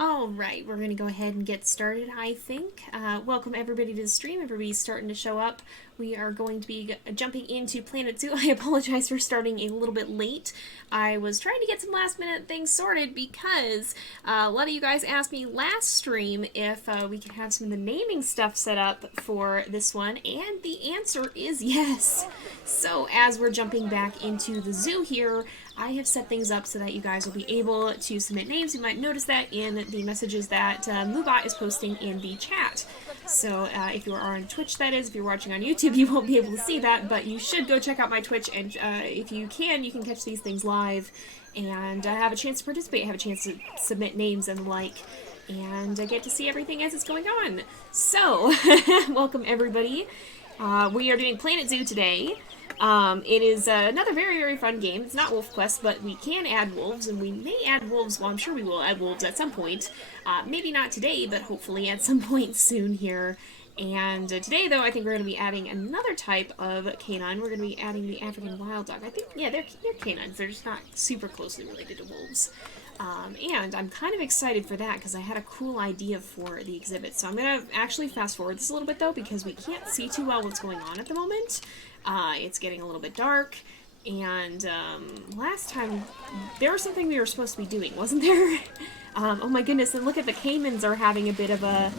Alright, we're going to go ahead and get started, I think. Welcome everybody to the stream. Everybody's starting to show up. We are going to be jumping into Planet Zoo. I apologize for starting a little bit late. I was trying to get some last minute things sorted because a lot of you guys asked me last stream if we could have some of the naming stuff set up for this one, and the answer is yes. So as we're jumping back into the zoo here, I have set things up so that you guys will be able to submit names. You might notice that in the messages that Mubot is posting in the chat. So if you are on Twitch, that is, if you're watching on YouTube, you won't be able to see that, but you should go check out my Twitch, and if you can catch these things live and have a chance to participate, have a chance to submit names and the like, and get to see everything as it's going on. So, welcome everybody. We are doing Planet Zoo today. It is another very, very fun game. It's not Wolf Quest, but we can add wolves, and we may add wolves, well, I'm sure we will add wolves at some point. Maybe not today, but hopefully at some point soon here. And today, though, I think we're going to be adding another type of canine. We're going to be adding the African wild dog. I think, yeah, they're canines. They're just not super closely related to wolves. And I'm kind of excited for that because I had a cool idea for the exhibit. So I'm going to actually fast forward this a little bit, though, because we can't see too well what's going on at the moment. It's getting a little bit dark, and last time there was something we were supposed to be doing, wasn't there? Oh my goodness, and look at the Caimans are having a bit of a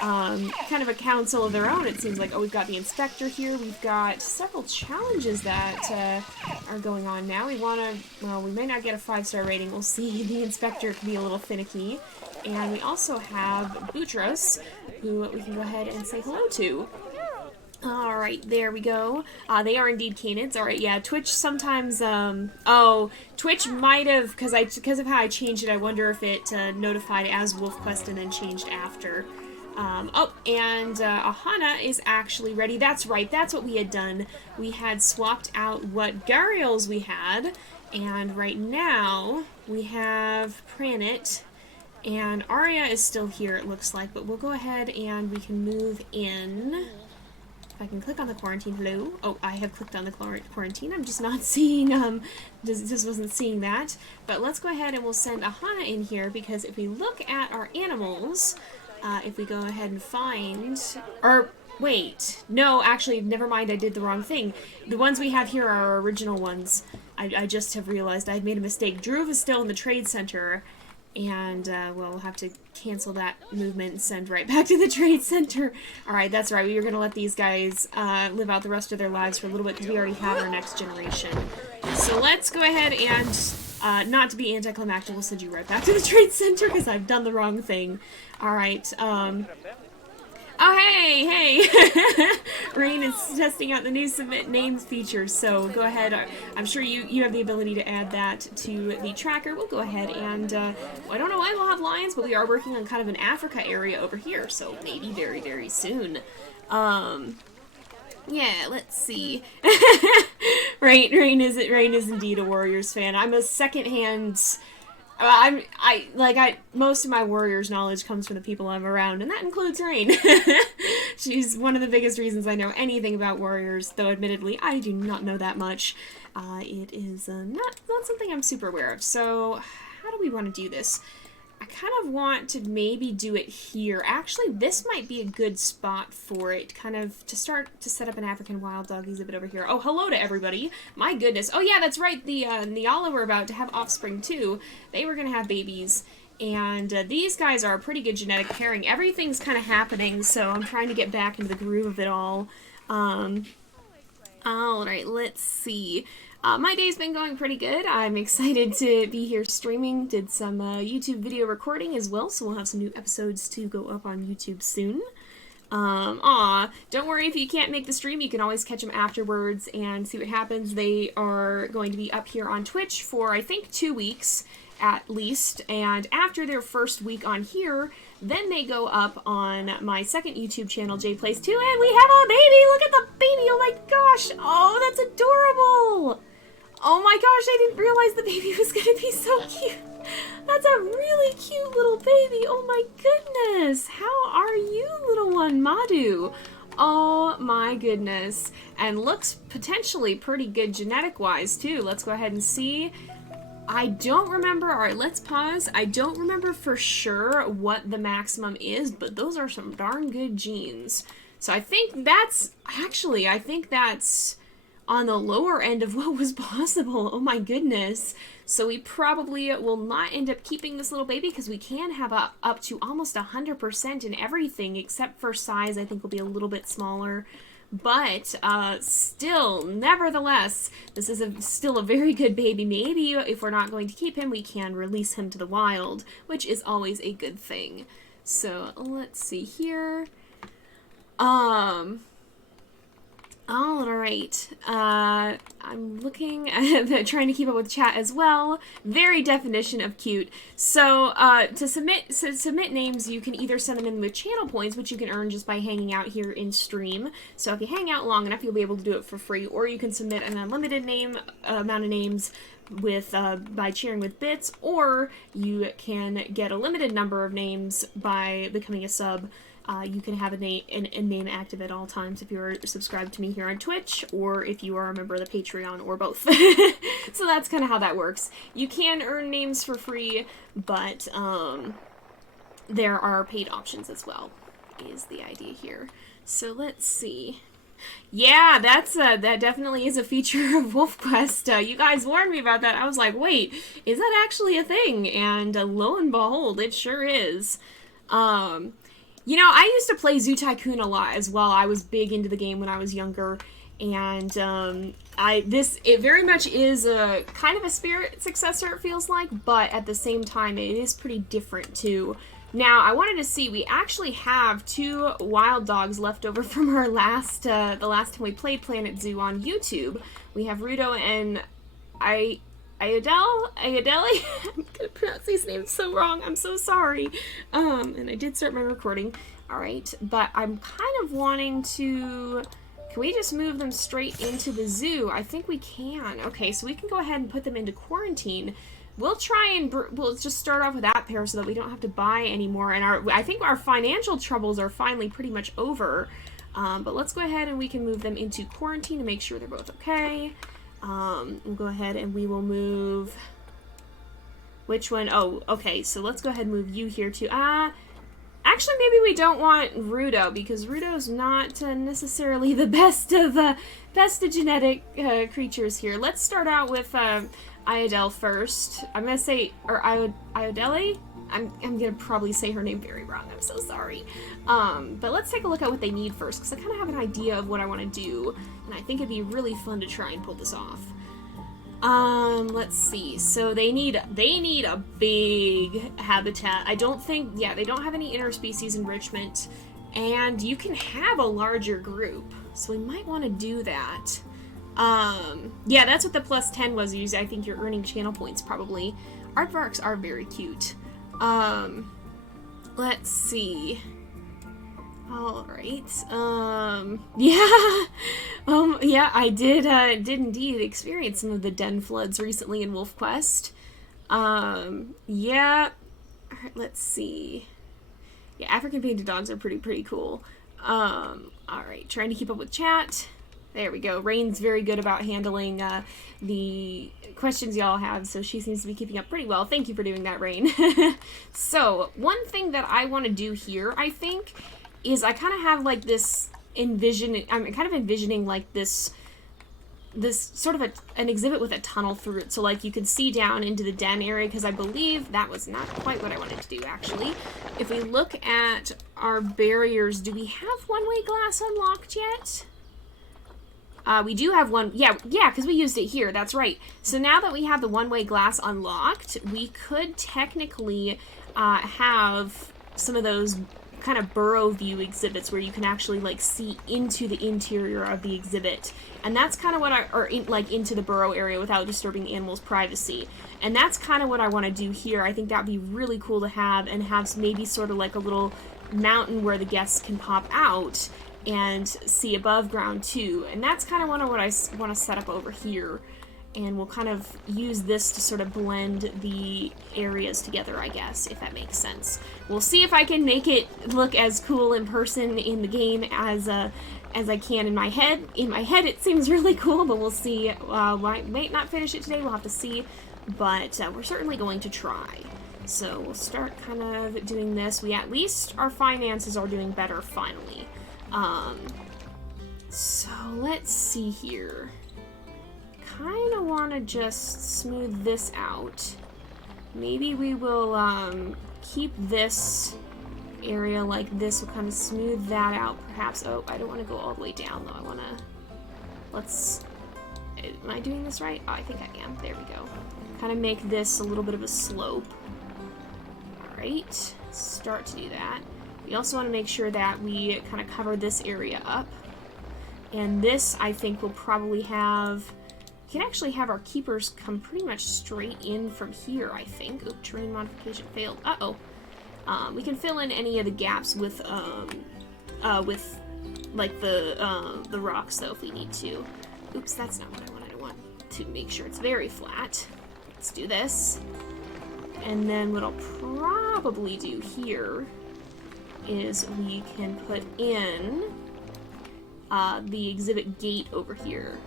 kind of a council of their own, it seems like. Oh, we've got the inspector here, we've got several challenges that are going on now. We want to, well, we may not get a 5-star rating, we'll see. The inspector can be a little finicky. And we also have Boutros, who we can go ahead and say hello to. Alright, there we go. They are indeed canids. Alright, yeah, Twitch sometimes, oh, Twitch might have, because of how I changed it, I wonder if it notified as Wolf Quest and then changed after. Oh, and Ahana is actually ready. That's right, that's what we had done. We had swapped out what Gariels we had, and right now we have Pranit, and Arya is still here, it looks like, but we'll go ahead and we can move in. If I can click on the quarantine, hello. Oh, I have clicked on the quarantine. I'm just not seeing, just wasn't seeing that. But let's go ahead and we'll send Ahana in here, because if we look at our animals, if we go ahead and find, or wait, no, actually, never mind, I did the wrong thing. The ones we have here are our original ones. I just have realized I had made a mistake. Druve is still in the trade center, and we'll have to cancel that movement and send right back to the trade center. Alright, that's right, we were going to let these guys live out the rest of their lives for a little bit because we already have our next generation. So let's go ahead and, not to be anticlimactic, we'll send you right back to the trade center because I've done the wrong thing. Alright, oh, hey! Rain is testing out the new submit names feature, so go ahead. I'm sure you have the ability to add that to the tracker. We'll go ahead and, I don't know why we'll have lions, but we are working on kind of an Africa area over here, so maybe very, very soon. Yeah, let's see. Rain is indeed a Warriors fan. I'm a secondhand... most of my Warriors knowledge comes from the people I'm around, and that includes Rain. She's one of the biggest reasons I know anything about Warriors, though admittedly I do not know that much. It is not something I'm super aware of. So, how do we want to do this? I kind of want to maybe do it here. Actually, this might be a good spot for it, kind of to start to set up an African wild dog exhibit over here. Oh, hello to everybody. My goodness. Oh yeah, that's right. The Nyala were about to have offspring too. They were going to have babies. And these guys are a pretty good genetic pairing. Everything's kind of happening, so I'm trying to get back into the groove of it all. Alright, let's see. My day's been going pretty good. I'm excited to be here streaming. Did some YouTube video recording as well, so we'll have some new episodes to go up on YouTube soon. Don't worry if you can't make the stream, you can always catch them afterwards and see what happens. They are going to be up here on Twitch for, I think, 2 weeks at least, and after their first week on here, then they go up on my second YouTube channel, JayPlays 2, and we have a baby! Look at the baby! Oh my gosh! Oh, that's adorable! Oh my gosh, I didn't realize the baby was gonna be so cute! That's a really cute little baby! Oh my goodness! How are you, little one, Madhu? Oh my goodness. And looks potentially pretty good genetic-wise, too. Let's go ahead and see. I don't remember. All right, let's pause. I don't remember for sure what the maximum is, but those are some darn good genes. So I think that's on the lower end of what was possible. Oh my goodness. So we probably will not end up keeping this little baby because we can have up to almost 100% in everything except for size. I think will be a little bit smaller. But still, nevertheless, this is still a very good baby. Maybe if we're not going to keep him, we can release him to the wild, which is always a good thing. So let's see here. All right. I'm looking at trying to keep up with chat as well. Very definition of cute. So to submit names, you can either send them in with channel points, which you can earn just by hanging out here in stream. So if you hang out long enough, you'll be able to do it for free, or you can submit an unlimited amount of names with by cheering with bits, or you can get a limited number of names by becoming a sub. You can have a name active at all times if you're subscribed to me here on Twitch, or if you are a member of the Patreon, or both. So that's kind of how that works. You can earn names for free, but there are paid options as well, is the idea here. So let's see. Yeah, that definitely is a feature of WolfQuest. You guys warned me about that. I was like, wait, is that actually a thing? And lo and behold, it sure is. You know, I used to play Zoo Tycoon a lot as well. I was big into the game when I was younger, and it very much is a kind of a Spirit successor, it feels like, but at the same time, it is pretty different too. Now, I wanted to see, we actually have 2 wild dogs left over from our the last time we played Planet Zoo on YouTube. We have Rudo and Ayodele? I'm gonna pronounce these names so wrong. I'm so sorry. And I did start my recording. Alright, but I'm kind of wanting to... Can we just move them straight into the zoo? I think we can. Okay, so we can go ahead and put them into quarantine. We'll try and... We'll just start off with that pair so that we don't have to buy anymore. And I think our financial troubles are finally pretty much over. But let's go ahead and we can move them into quarantine to make sure they're both okay. We'll go ahead and we will move... Which one? Oh, okay, so let's go ahead and move you here too. Actually, maybe we don't want Rudo, because Rudo's not necessarily the best of genetic creatures here. Let's start out with Ayodele first. I'm gonna say, or Ayodele? I'm gonna probably say her name very wrong. I'm so sorry. But let's take a look at what they need first, because I kind of have an idea of what I want to do, and I think it'd be really fun to try and pull this off. Let's see. So they need a big habitat. I don't think, yeah, they don't have any interspecies enrichment, and you can have a larger group, so we might want to do that. Yeah, that's what the plus 10 was used. I think you're earning channel points probably. Aardvarks are very cute. Let's see. Alright, yeah, yeah, I did indeed experience some of the den floods recently in WolfQuest. Yeah, alright, let's see. Yeah, African painted dogs are pretty cool. Alright, trying to keep up with chat. There we go. Rain's very good about handling, the questions y'all have, so she seems to be keeping up pretty well. Thank you for doing that, Rain. So, one thing that I want to do here, I think, is I kind of have like this I'm kind of envisioning like this sort of an exhibit with a tunnel through it, so like you can see down into the den area, because I believe that was not quite what I wanted to do actually. If we look at our barriers, do we have one-way glass unlocked yet? We do have one, yeah, because we used it here, that's right. So now that we have the one-way glass unlocked, we could technically have some of those kind of burrow view exhibits where you can actually like see into the interior of the exhibit, and that's kind of what like into the burrow area without disturbing the animal's privacy, and that's kind of what I want to do here. I think that'd be really cool to have, and have maybe sort of like a little mountain where the guests can pop out and see above ground too, and that's kind of what I want to set up over here. And we'll kind of use this to sort of blend the areas together, I guess, if that makes sense. We'll see if I can make it look as cool in person in the game as I can in my head. In my head, it seems really cool, but we'll see. I might not finish it today. We'll have to see but we're certainly going to try. So we'll start kind of doing this. At least our finances are doing better finally. So let's see here. Kind of want to just smooth this out. Maybe we will keep this area like this. We'll kind of smooth that out perhaps. Oh, I don't want to go all the way down though. I want to, am I doing this right? Oh, I think I am. There we go. Kind of make this a little bit of a slope. Alright, start to do that. We also want to make sure that we kind of cover this area up. And this, I think, will probably have... We can actually have our keepers come pretty much straight in from here, I think. Oop, terrain modification failed. Uh-oh. We can fill in any of the gaps with like, the rocks, though, if we need to. Oops, that's not what I want. I want to make sure it's very flat. Let's do this. And then what I'll probably do here is we can put in the exhibit gate over here.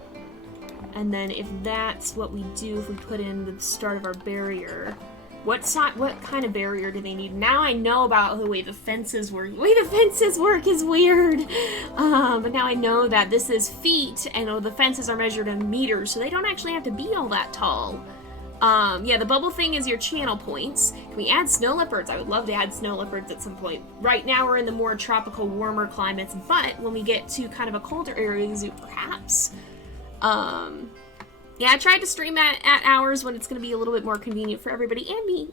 And then if that's what we do, if we put in the start of our barrier, what kind of barrier do they need? Now I know about the way the fences work. The way the fences work is weird. But now I know that this is feet, and the fences are measured in meters, so they don't actually have to be all that tall. Yeah, the bubble thing is your channel points. Can we add snow leopards? I would love to add snow leopards at some point. Right now we're in the more tropical, warmer climates, but when we get to kind of a colder area of the zoo, perhaps. Yeah, I tried to stream at hours when it's going to be a little bit more convenient for everybody and me.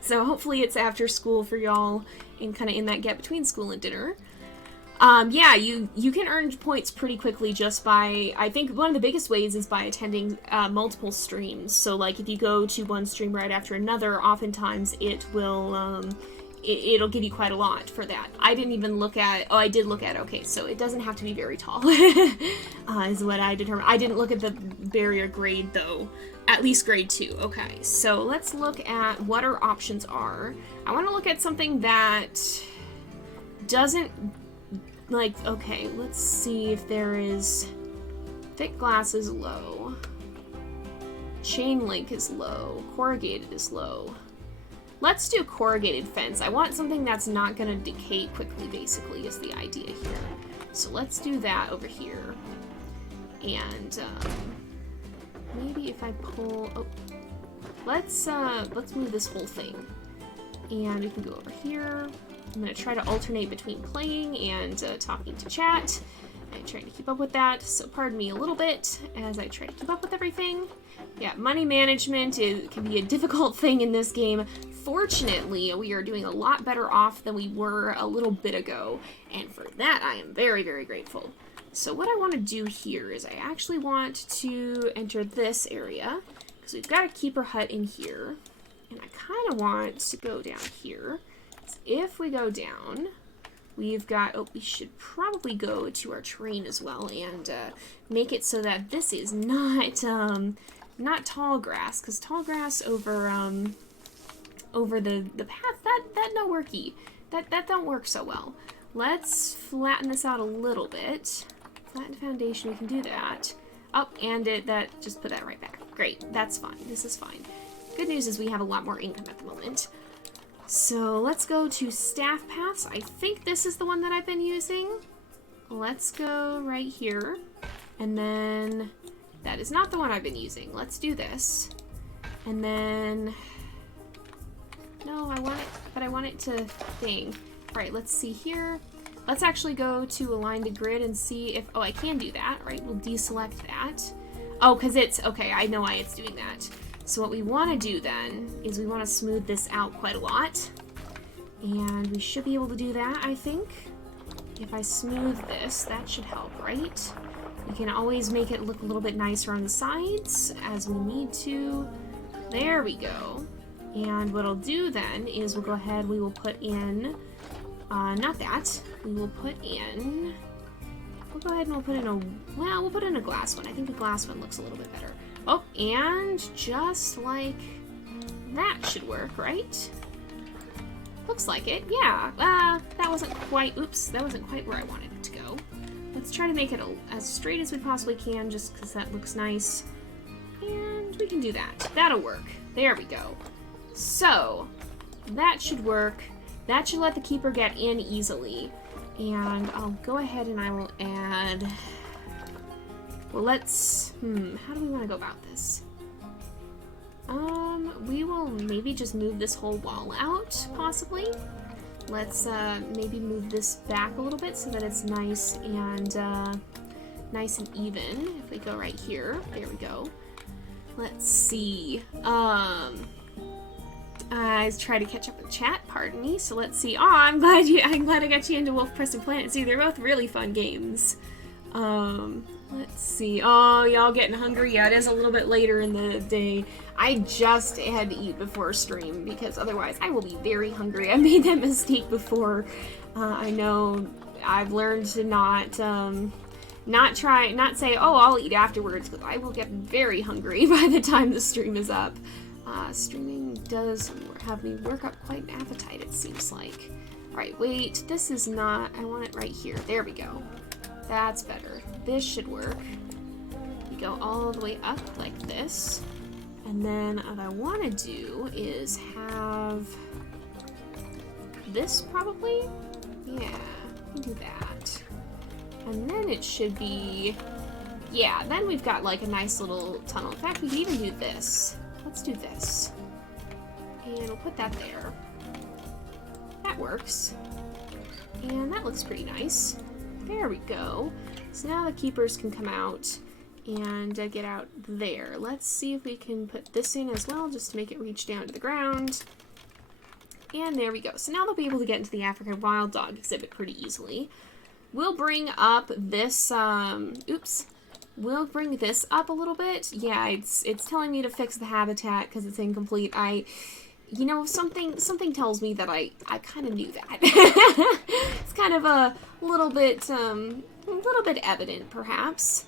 So hopefully it's after school for y'all and kind of in that gap between school and dinner. Yeah, you can earn points pretty quickly just by, I think one of the biggest ways is by attending multiple streams. So like if you go to one stream right after another, oftentimes it will, it'll give you quite a lot for that. I didn't even look at, oh, I did look at, okay, so it doesn't have to be very tall, is what I determined. I didn't look at the barrier grade though, at least grade 2. Okay, so let's look at what our options are. I want to look at something that doesn't, like, okay, let's see if there is, thick glass is low, chain link is low, corrugated is low. Let's do corrugated fence. I want something that's not going to decay quickly, basically, is the idea here. So let's do that over here. And maybe if I pull... Oh, let's move this whole thing. And we can go over here. I'm going to try to alternate between playing and talking to chat. I'm trying to keep up with that, so pardon me a little bit as I try to keep up with everything. Yeah, money management can be a difficult thing in this game. Fortunately, we are doing a lot better off than we were a little bit ago, and for that I am very, very grateful. So what I want to do here is I actually want to enter this area, because we've got a keeper hut in here, and I kind of want to go down here. So if we go down, we've got, oh, we should probably go to our terrain as well and make it so that this is not tall grass, because tall grass over the path, that no worky. That don't work so well. Let's flatten this out a little bit. Flatten the foundation, we can do that. Oh, and just put that right back. Great, that's fine. This is fine. Good news is we have a lot more income at the moment. So let's go to staff paths. I think this is the one that I've been using. Let's go right here. And then that is not the one I've been using. Let's do this. And then, no, I want it to thing. All right, let's see here. Let's actually go to align the grid and see if, oh, I can do that, right? We'll deselect that. Oh, because it's, okay, I know why it's doing that. So what we want to do then is we want to smooth this out quite a lot. And we should be able to do that, I think. If I smooth this, that should help, right? We can always make it look a little bit nicer on the sides as we need to. There we go. And what I'll do then is we'll go ahead, we will put in, not that, we will put in, we'll go ahead and we'll put in we'll put in a glass one. I think the glass one looks a little bit better. Oh, and just like that should work, right? Looks like it, yeah. That wasn't quite, oops, that wasn't quite where I wanted it to go. Let's try to make it as straight as we possibly can, just because that looks nice. And We can do that. That'll work. There we go. So, that should work. That should let the keeper get in easily. And I'll go ahead and I will add... Well, let's... how do we want to go about this? We will maybe just move this whole wall out, possibly. Let's maybe move this back a little bit so that it's nice and even. If we go right here, there we go. Let's see. I try to catch up with chat. Pardon me. So let's see. Oh, I'm glad I got you into Wolf Preston Planet. See, they're both really fun games. Let's see. Oh, y'all getting hungry? Yeah, it is a little bit later in the day. I just had to eat before stream because otherwise I will be very hungry. I made that mistake before. I know I've learned to not say, oh, I'll eat afterwards, because I will get very hungry by the time the stream is up. Streaming does have me work up quite an appetite, it seems like. Alright, wait, this is not, I want it right here. There we go. That's better. This should work. We go all the way up like this. And then what I want to do is have this probably? Yeah, we can do that. And then it should be, yeah, then we've got like a nice little tunnel. In fact, we can even do this. Let's do this. And we'll put that there. That works. And that looks pretty nice. There we go. So now the keepers can come out and get out there. Let's see if we can put this in as well, just to make it reach down to the ground. And there we go. So now they'll be able to get into the African wild dog exhibit pretty easily. We'll bring up this, we'll bring this up a little bit. Yeah, it's telling me to fix the habitat because it's incomplete. You know, something tells me that I kind of knew that. It's kind of a little bit evident, perhaps.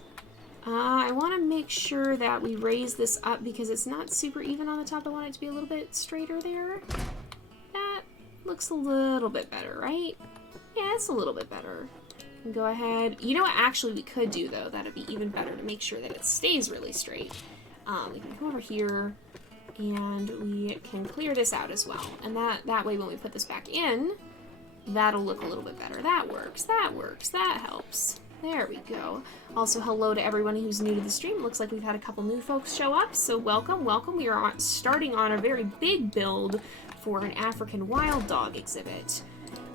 I want to make sure that we raise this up because it's not super even on the top. I want it to be a little bit straighter there. That looks a little bit better, right? Yeah, it's a little bit better. And go ahead. You know what actually we could do, though? That'd be even better to make sure that it stays really straight. We can come over here and we can clear this out as well. And that way when we put this back in, that'll look a little bit better. That works. That works. That helps. There we go. Also, hello to everyone who's new to the stream. Looks like we've had a couple new folks show up, so welcome, welcome. We are starting on a very big build for an African wild dog exhibit.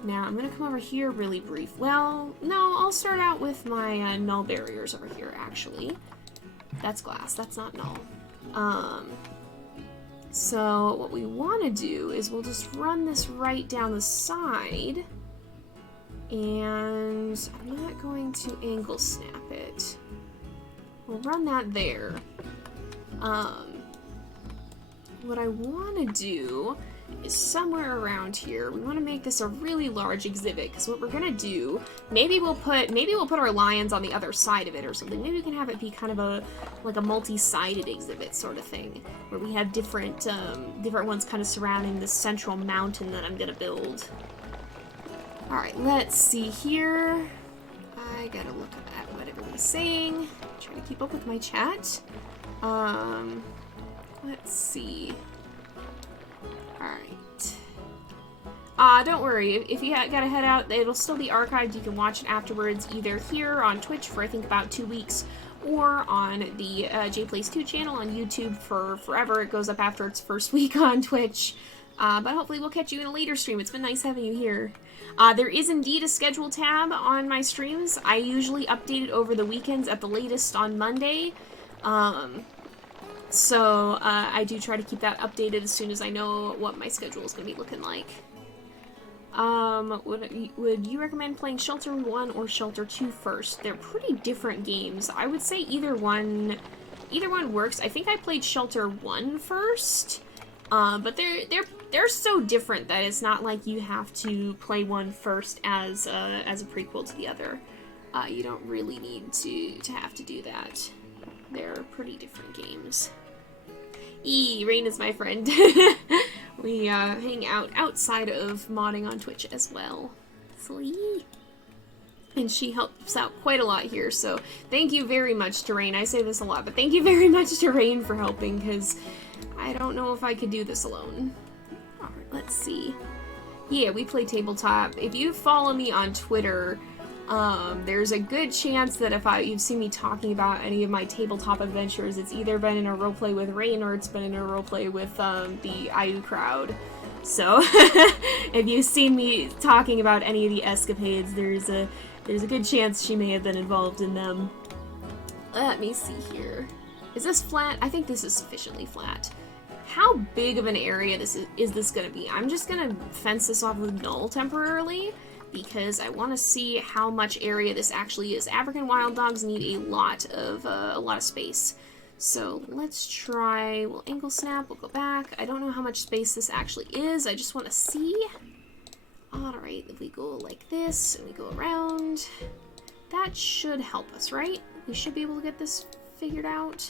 Now, I'm going to come over here really brief. Well, no, I'll start out with my null barriers over here, actually. That's glass. That's not null. So, what we want to do is we'll just run this right down the side. And I'm not going to angle snap it. We'll run that there. What I want to do is somewhere around here. We want to make this a really large exhibit because what we're gonna do, maybe we'll put our lions on the other side of it or something. Maybe we can have it be kind of a multi-sided exhibit sort of thing, where we have different ones kind of surrounding this central mountain that I'm gonna build. Alright, let's see here. I gotta look at what everybody's saying. Trying to keep up with my chat. Let's see. Alright. Don't worry. If you gotta head out, it'll still be archived. You can watch it afterwards, either here on Twitch for I think about 2 weeks, or on the JayPlays 2 channel on YouTube for forever. It goes up after its first week on Twitch. But hopefully we'll catch you in a later stream. It's been nice having you here. There is indeed a schedule tab on my streams. I usually update it over the weekends at the latest on Monday. So I do try to keep that updated as soon as I know what my schedule is going to be looking like. Would you recommend playing Shelter 1 or Shelter 2 first? They're pretty different games. I would say either one works. I think I played Shelter 1 first. But they're so different that it's not like you have to play one first as a prequel to the other. You don't really need to have to do that. They're pretty different games. Rain is my friend. We hang out outside of modding on Twitch as well. So and she helps out quite a lot here, so thank you very much to Rain. I say this a lot, but thank you very much to Rain for helping, because I don't know if I could do this alone. Alright, let's see. Yeah, we play tabletop. If you follow me on Twitter, there's a good chance that if you've seen me talking about any of my tabletop adventures, it's either been in a roleplay with Rain or it's been in a roleplay with the IU crowd. So, if you've seen me talking about any of the escapades, there's a good chance she may have been involved in them. Let me see here. Is this flat? I think this is sufficiently flat. How big of an area is this going to be? I'm just going to fence this off with null temporarily, because I want to see how much area this actually is. African wild dogs need a lot of space. So let's try, we'll angle snap, we'll go back. I don't know how much space this actually is, I just want to see. Alright, if we go like this, and we go around, that should help us, right? We should be able to get this figured out.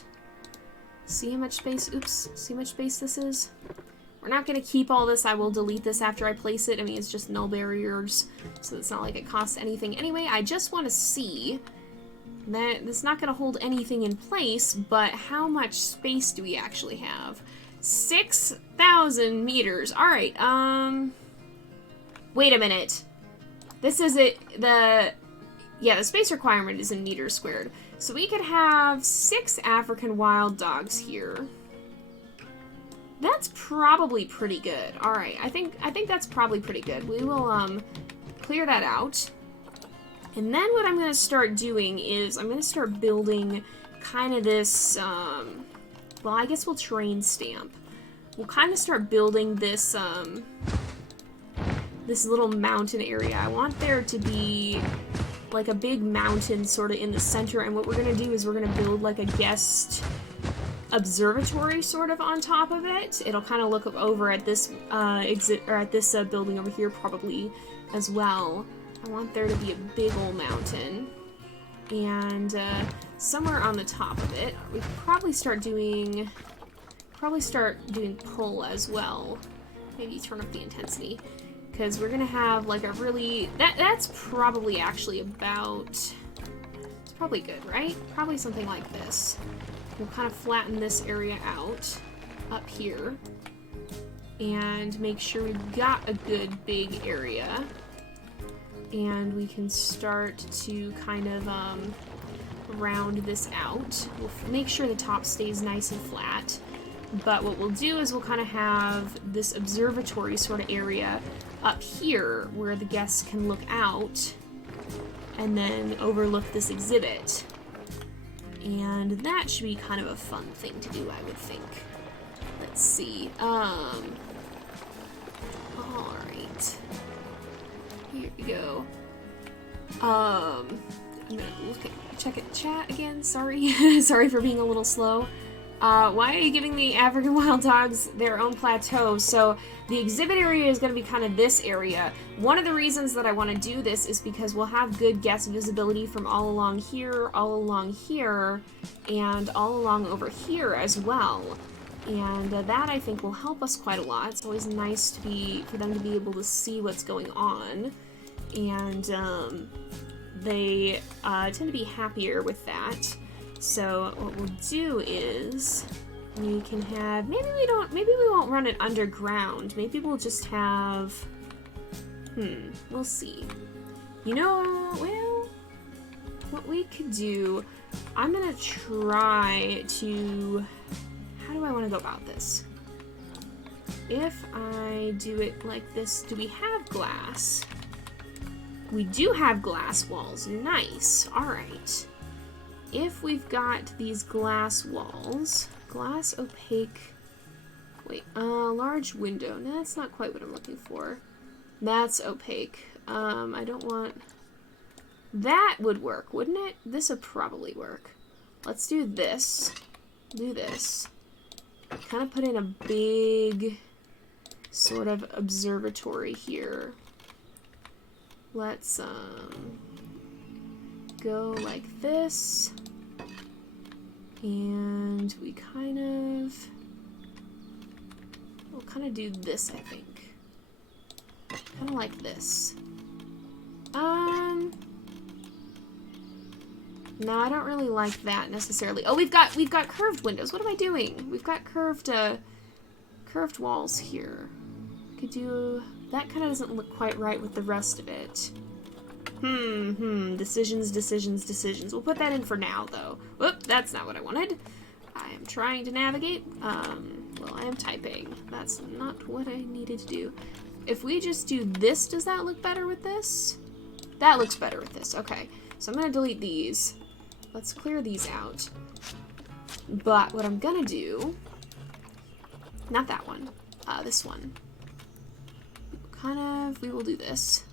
See how much space, oops, see how much space this is? We're not going to keep all this, I will delete this after I place it. I mean, it's just null barriers, so it's not like it costs anything anyway. I just want to see that it's not going to hold anything in place, but how much space do we actually have? 6,000 meters. Alright, wait a minute. This is it, the space requirement is in meters squared. So we could have 6 African wild dogs here. That's probably pretty good. Alright, I think that's probably pretty good. We will, clear that out. And then what I'm going to start doing is I'm going to start building kind of this, well, I guess we'll terrain stamp. We'll kind of start building this, this little mountain area. I want there to be like a big mountain sort of in the center, and what we're going to do is we're going to build like a guest observatory sort of on top of it. It'll kind of look over at this building over here probably as well. I want there to be a big old mountain, and somewhere on the top of it, we could probably start doing pull as well. Maybe turn up the intensity, because we're gonna have like a really that's probably actually about, it's probably good, right? Probably something like this. We'll kind of flatten this area out up here and make sure we've got a good big area. And we can start to kind of round this out. We'll make sure the top stays nice and flat. But what we'll do is we'll kind of have this observatory sort of area up here where the guests can look out and then overlook this exhibit. And that should be kind of a fun thing to do, I would think. Let's see. Alright. Here we go. I'm gonna check it chat again, sorry. Sorry for being a little slow. Why are you giving the African wild dogs their own plateau? So the exhibit area is going to be kind of this area. One of the reasons that I want to do this is because we'll have good guest visibility from all along here, and all along over here as well. And that, I think, will help us quite a lot. It's always nice for them to be able to see what's going on. And they tend to be happier with that. So what we'll do is we can have, maybe we won't run it underground. Maybe we'll just have, we'll see. You know, well, what we could do, I'm gonna try to, how do I want to go about this? If I do it like this, do we have glass? We do have glass walls, nice, alright. If we've got these glass walls, glass opaque, wait, large window, no, that's not quite what I'm looking for. That's opaque. I don't want, that would work, wouldn't it? This would probably work. Let's do this, kind of put in a big sort of observatory here. Let's, go like this, and we'll kind of do this, I think. Kind of like this. No, I don't really like that necessarily. Oh, we've got curved windows. What am I doing? We've got curved walls here. Could do that. Kind of doesn't look quite right with the rest of it. Decisions. We'll put that in for now, though. Whoop, that's not what I wanted. I am trying to navigate. Well, I am typing. That's not what I needed to do. If we just do this, does that look better with this? That looks better with this. Okay, so I'm gonna delete these. Let's clear these out. But what I'm gonna do, not that one, this one. We will do this,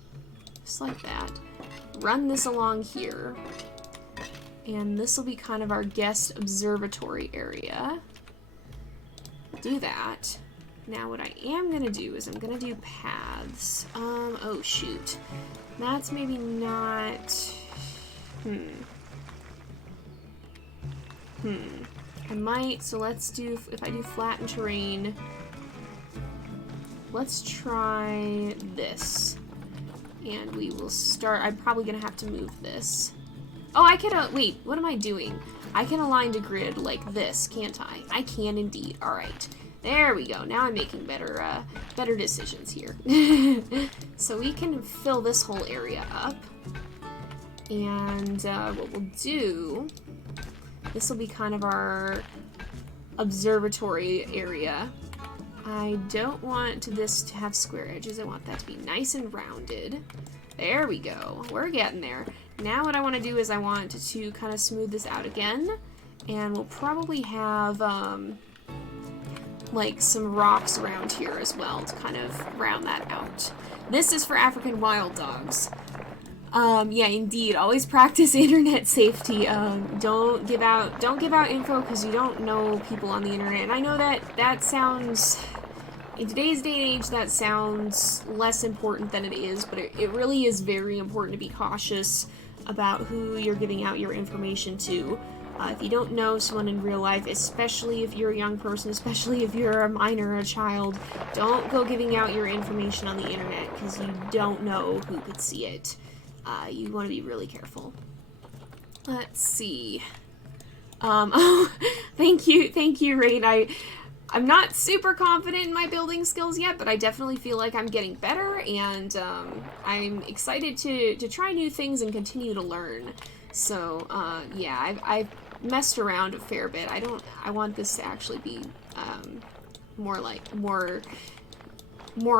just like that. Run this along here. And this will be kind of our guest observatory area. Do that. Now what I am going to do is I'm going to do paths. Oh shoot. That's maybe not... I might, so let's do, if I do flattened terrain, let's try this. And we will start, I'm probably going to have to move this. Oh, I can, wait, what am I doing? I can align to grid like this, can't I? I can indeed. All right. There we go. Now I'm making better decisions here. So we can fill this whole area up. And what we'll do, this will be kind of our observatory area. I don't want this to have square edges. I want that to be nice and rounded. There we go. We're getting there. Now what I want to do is I want to kind of smooth this out again. And we'll probably have like some rocks around here as well to kind of round that out. This is for African wild dogs. Yeah, indeed. Always practice internet safety. Don't give out info because you don't know people on the internet. And I know that sounds, in today's day and age, that sounds less important than it is, but it really is very important to be cautious about who you're giving out your information to. If you don't know someone in real life, especially if you're a young person, especially if you're a minor or a child, don't go giving out your information on the internet because you don't know who could see it. You want to be really careful. Let's see. Oh, thank you, Rain. I'm not super confident in my building skills yet, but I definitely feel like I'm getting better, and I'm excited to try new things and continue to learn. So, yeah, I've messed around a fair bit. I want this to actually be more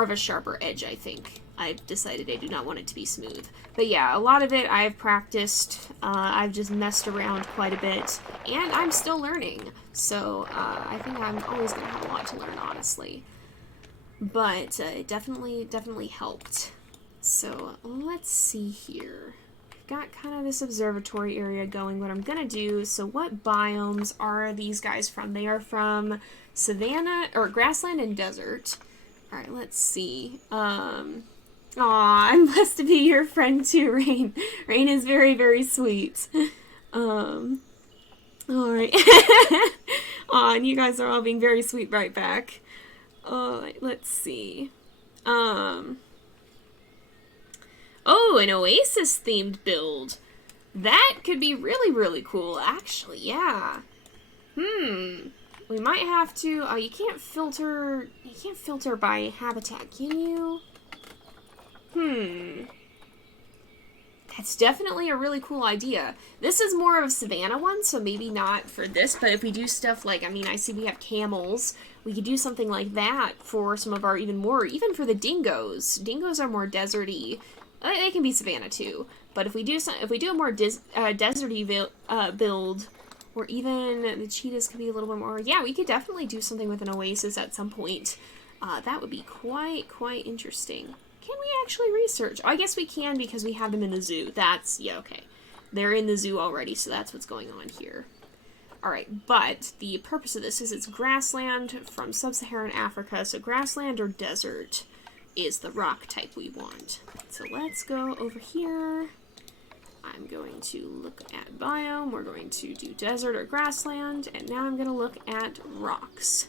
of a sharper edge, I think. I've decided I do not want it to be smooth. But yeah, a lot of it I've practiced. I've just messed around quite a bit, and I'm still learning. So I think I'm always going to have a lot to learn, honestly. But it definitely helped. So let's see here. Got kind of this observatory area going. What I'm going to do, so what biomes are these guys from? They are from savanna, or grassland and desert. All right, let's see. Aw, I'm blessed to be your friend too, Rain. Rain is very, very sweet. Alright. Aw, and you guys are all being very sweet right back. Alright, let's see. Oh, an Oasis-themed build. That could be really, really cool, actually, yeah. We might have to, you can't filter by habitat, can you? That's definitely a really cool idea. This is more of a savanna one, so maybe not for this, but if we do stuff like, I mean, I see we have camels, we could do something like that for some of our even for the dingoes. Dingoes are more deserty. They can be savanna too, but if we do a more deserty build, or even the cheetahs could be a little bit more, yeah, we could definitely do something with an oasis at some point. That would be quite interesting. Can we actually research? Oh, I guess we can because we have them in the zoo. Yeah, okay. They're in the zoo already, so that's what's going on here. Alright, but the purpose of this is it's grassland from sub-Saharan Africa, so grassland or desert is the rock type we want. So let's go over here. I'm going to look at biome. We're going to do desert or grassland, and now I'm going to look at rocks.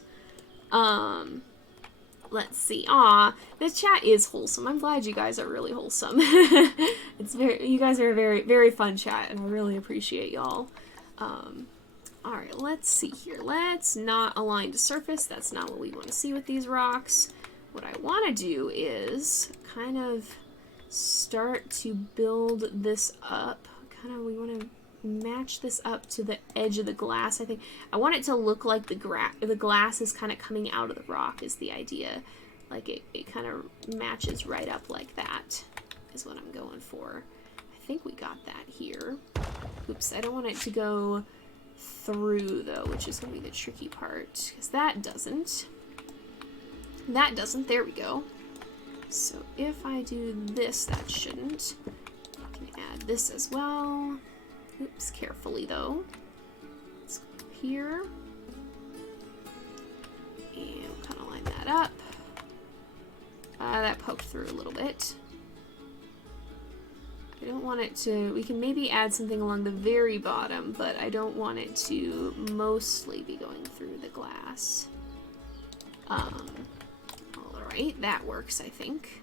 let's see. Aw, this chat is wholesome. I'm glad you guys are really wholesome. You guys are a very, very fun chat, and I really appreciate y'all. Alright, let's see here. Let's not align to surface. That's not what we want to see with these rocks. What I want to do is kind of start to build this up. We want to match this up to the edge of the glass. I think I want it to look like the glass is kind of coming out of the rock is the idea. Like it kind of matches right up like that is what I'm going for. I think we got that here. Oops, I don't want it to go through though, which is going to be the tricky part, because that doesn't. There we go. So if I do this, that shouldn't. I can add this as well. Oops, carefully though. Let's go here. And we'll kind of line that up. That poked through a little bit. I don't want it to, we can maybe add something along the very bottom, but I don't want it to mostly be going through the glass. Alright, that works, I think.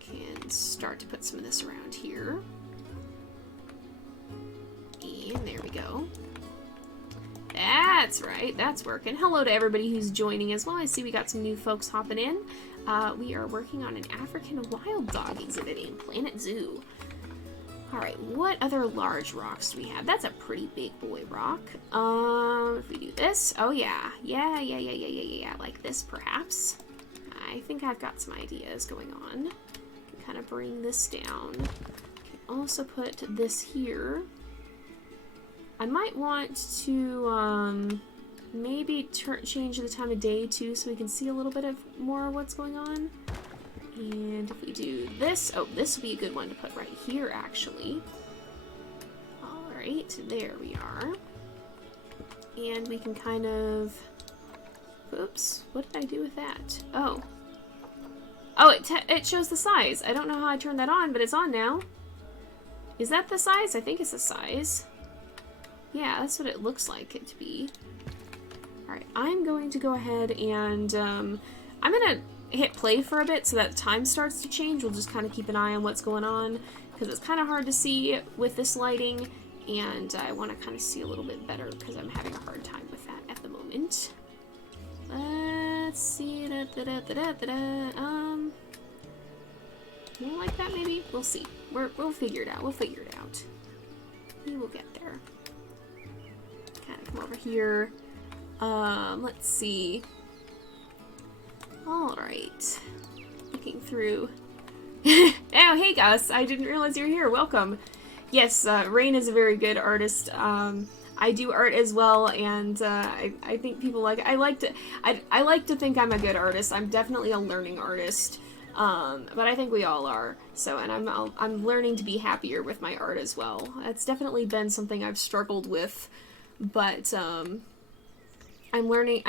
Can start to put some of this around here. And there we go. That's right, that's working. Hello to everybody who's joining as well. I see we got some new folks hopping in. We are working on an African wild dog exhibit in Planet Zoo. Alright, what other large rocks do we have? That's a pretty big boy rock. If we do this, oh yeah. Yeah, like this perhaps. I think I've got some ideas going on. Kind of bring this down. Can also put this here. I might want to maybe change the time of day too, so we can see a little bit of more of what's going on. And if we do this, oh, this would be a good one to put right here actually. Alright, there we are. And we can kind of, oops, what did I do with that? Oh, it shows the size. I don't know how I turned that on, but it's on now. Is that the size? I think it's the size. Yeah, that's what it looks like it to be. Alright, I'm going to go ahead and I'm going to hit play for a bit so that time starts to change. We'll just kind of keep an eye on what's going on, because it's kind of hard to see with this lighting, and I want to kind of see a little bit better because I'm having a hard time with that at the moment. Let's see. You don't like that maybe? We'll see. We'll figure it out. We will get there. Kind of come over here. Let's see. Alright. Looking through. Oh, hey Gus! I didn't realize you're here. Welcome. Yes, Rain is a very good artist. I do art as well, and I think people like it. I like to think I'm a good artist. I'm definitely a learning artist. But I think we all are. So, and I'm learning to be happier with my art as well. That's definitely been something I've struggled with, but I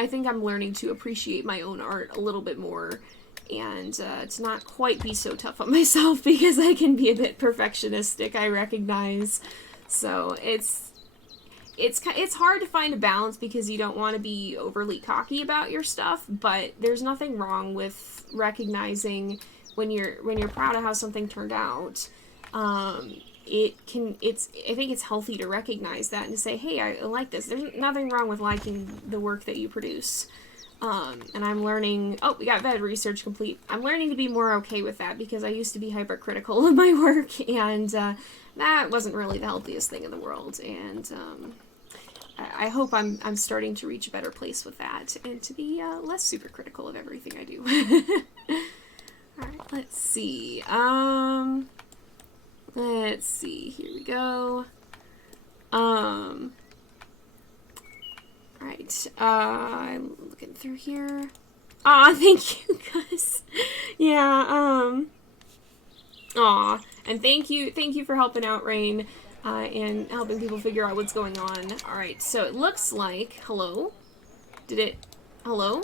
think I'm learning to appreciate my own art a little bit more, and to not quite be so tough on myself, because I can be a bit perfectionistic, I recognize. So it's hard to find a balance, because you don't want to be overly cocky about your stuff, but there's nothing wrong with recognizing when you're proud of how something turned out. I think it's healthy to recognize that and to say, hey, I like this. There's nothing wrong with liking the work that you produce. And I'm learning, oh, we got vet research complete. I'm learning to be more okay with that, because I used to be hypercritical of my work, and that wasn't really the healthiest thing in the world. And I hope I'm starting to reach a better place with that, and to be less super critical of everything I do. Alright, let's see. Let's see, here we go. Alright, I'm looking through here. Aw, thank you guys. Yeah, aw, and thank you for helping out, Rain, and helping people figure out what's going on. Alright, so it looks like, hello? Hello?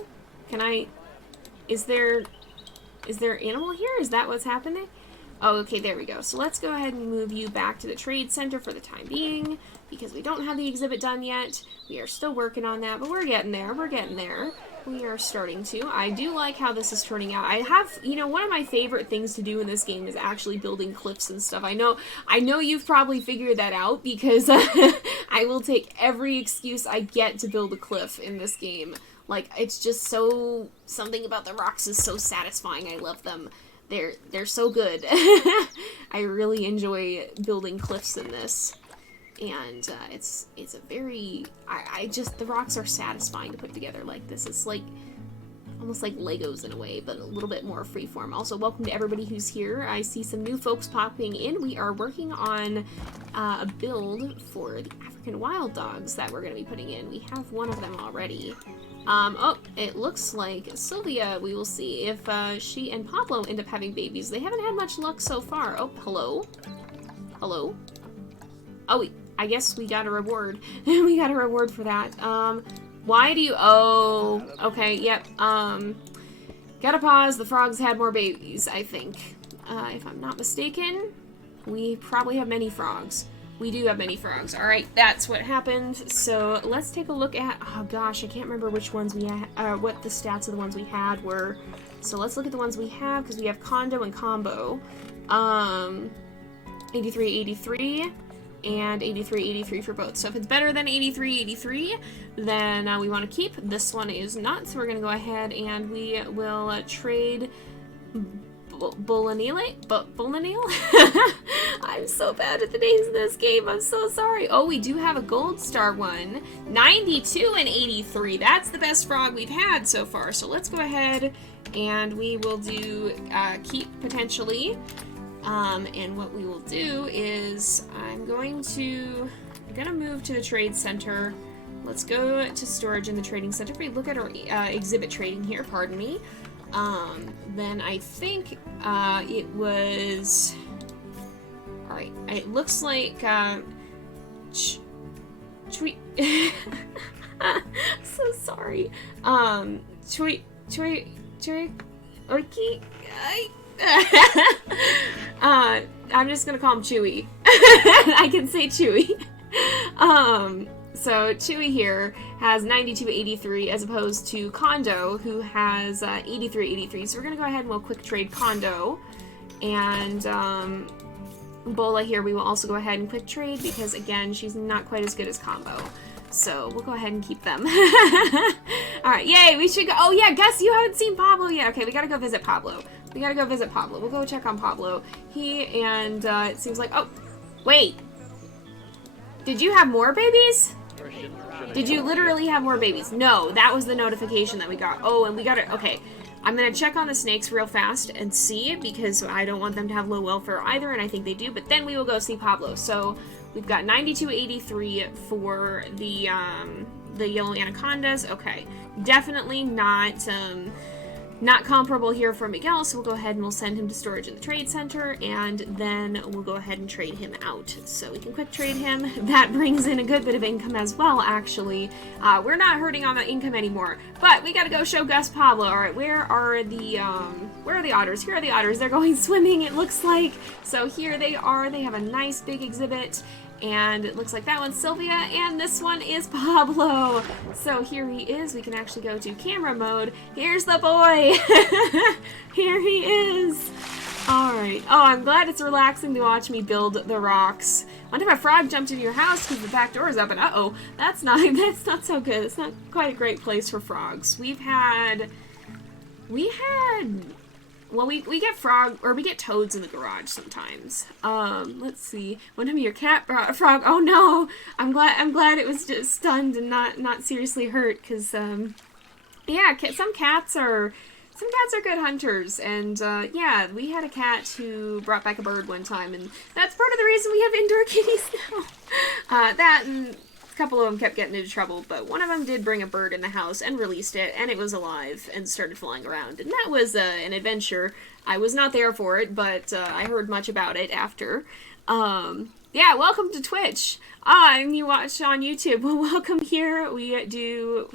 Is there animal here? Is that what's happening? Oh, okay, there we go. So let's go ahead and move you back to the trade center for the time being, because we don't have the exhibit done yet. We are still working on that, but we're getting there. We're getting there. We are starting to. I do like how this is turning out. I have, you know, one of my favorite things to do in this game is actually building cliffs and stuff. I know you've probably figured that out, because I will take every excuse I get to build a cliff in this game. Like, it's just so, something about the rocks is so satisfying. I love them. They're so good. I really enjoy building cliffs in this. And it's a very, I just, the rocks are satisfying to put together like this. It's like, almost like Legos in a way, but a little bit more freeform. Also, welcome to everybody who's here. I see some new folks popping in. We are working on a build for the African wild dogs that we're going to be putting in. We have one of them already. Oh, it looks like Sylvia, we will see if she and Pablo end up having babies. They haven't had much luck so far. Oh, hello? Hello? Oh, I guess we got a reward. We got a reward for that. Why do you... Oh, okay, yep. Gotta pause. The frogs had more babies, I think. If I'm not mistaken, we probably have many frogs. We do have many frogs. Alright, that's what happened. So let's take a look at... Oh gosh, I can't remember which ones we what the stats of the ones we had were. So let's look at the ones we have, because we have condo and combo. 83, and 83 for both. So if it's better than 83, then we want to keep. This one is not, so we're going to go ahead and we will trade Bullanile? I'm so bad at the names of this game. I'm so sorry. Oh, we do have a gold star one. 92 and 83. That's the best frog we've had so far. So let's go ahead and we will do keep potentially. And what we will do is I'm gonna move to the trade center. Let's go to storage in the trading center. If we look at our exhibit trading here, pardon me. Then I think it was... Alright, it looks like so sorry. I'm just gonna call him Chewy. I can say Chewy. So Chewy here has 92.83 as opposed to Kondo, who has 83.83. So we're gonna go ahead and we'll quick trade Kondo. And Bola here we will also go ahead and quick trade because again she's not quite as good as Combo. So we'll go ahead and keep them. Alright, yay, we should go. Oh yeah, guess you haven't seen Pablo yet. Okay, we gotta go visit Pablo. We'll go check on Pablo. It seems like, oh, wait. Did you have more babies? Did you literally have more babies? No, that was the notification that we got. Oh, and we got it. Okay, I'm gonna check on the snakes real fast and see, because I don't want them to have low welfare either, and I think they do, but then we will go see Pablo. So we've got 92.83 for the yellow anacondas. Okay, definitely not comparable here for Miguel, so we'll go ahead and we'll send him to storage in the trade center, and then we'll go ahead and trade him out. So we can quick trade him. That brings in a good bit of income as well, actually. We're not hurting on the income anymore, but we gotta go show Gus Pablo. Alright, where are the otters? Here are the otters. They're going swimming, it looks like. So here they are. They have a nice big exhibit. And it looks like that one's Sylvia, and this one is Pablo. So here he is. We can actually go to camera mode. Here's the boy. Here he is. All right. Oh, I'm glad it's relaxing to watch me build the rocks. One time a frog jumped into your house because the back door is up, and uh-oh, that's not so good. It's not quite a great place for frogs. We get toads in the garage sometimes. Let's see. One time your cat brought a frog. Oh no! I'm glad it was just stunned and not seriously hurt, because yeah, some cats are good hunters, and yeah, we had a cat who brought back a bird one time, and that's part of the reason we have indoor kitties now. That and a couple of them kept getting into trouble, but one of them did bring a bird in the house and released it, and it was alive and started flying around, and that was an adventure. I was not there for it, but I heard much about it after. Yeah, welcome to Twitch. And you watch on YouTube. Well, welcome here.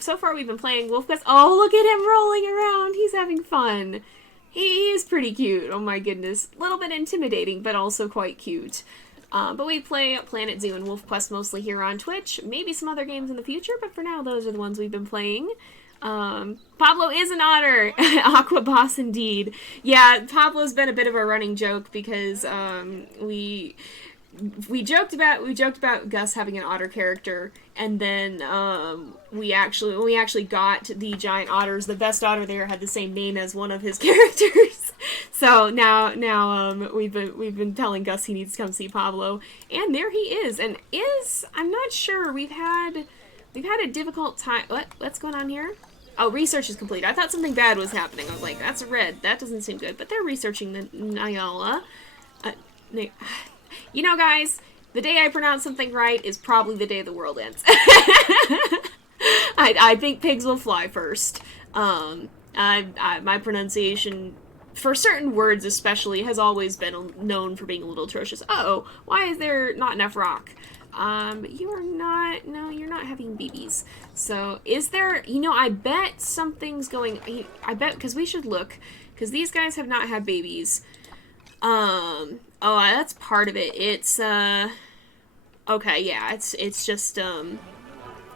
So far we've been playing Wolf Quest. Oh, look at him rolling around. He's having fun. He is pretty cute. Oh my goodness. A little bit intimidating, but also quite cute. But we play Planet Zoo and Wolf Quest mostly here on Twitch. Maybe some other games in the future, but for now, those are the ones we've been playing. Pablo is an otter. Aqua Boss indeed. Yeah, Pablo's been a bit of a running joke because we joked about Gus having an otter character, and then when we actually got the giant otters, the best otter there had the same name as one of his characters. So now we've been telling Gus he needs to come see Pablo, and there he is. And I'm not sure, we've had a difficult time. What's going on here? Oh, research is complete. I thought something bad was happening. I was like, that's red. That doesn't seem good. But they're researching the Nyala. You know, guys, the day I pronounce something right is probably the day the world ends. I think pigs will fly first. My pronunciation, for certain words especially, has always been known for being a little atrocious. Uh-oh, why is there not enough rock? You're not having babies. So, is there, I bet something's going, because we should look, because these guys have not had babies. Oh, that's part of it. It's, okay, yeah, it's just, a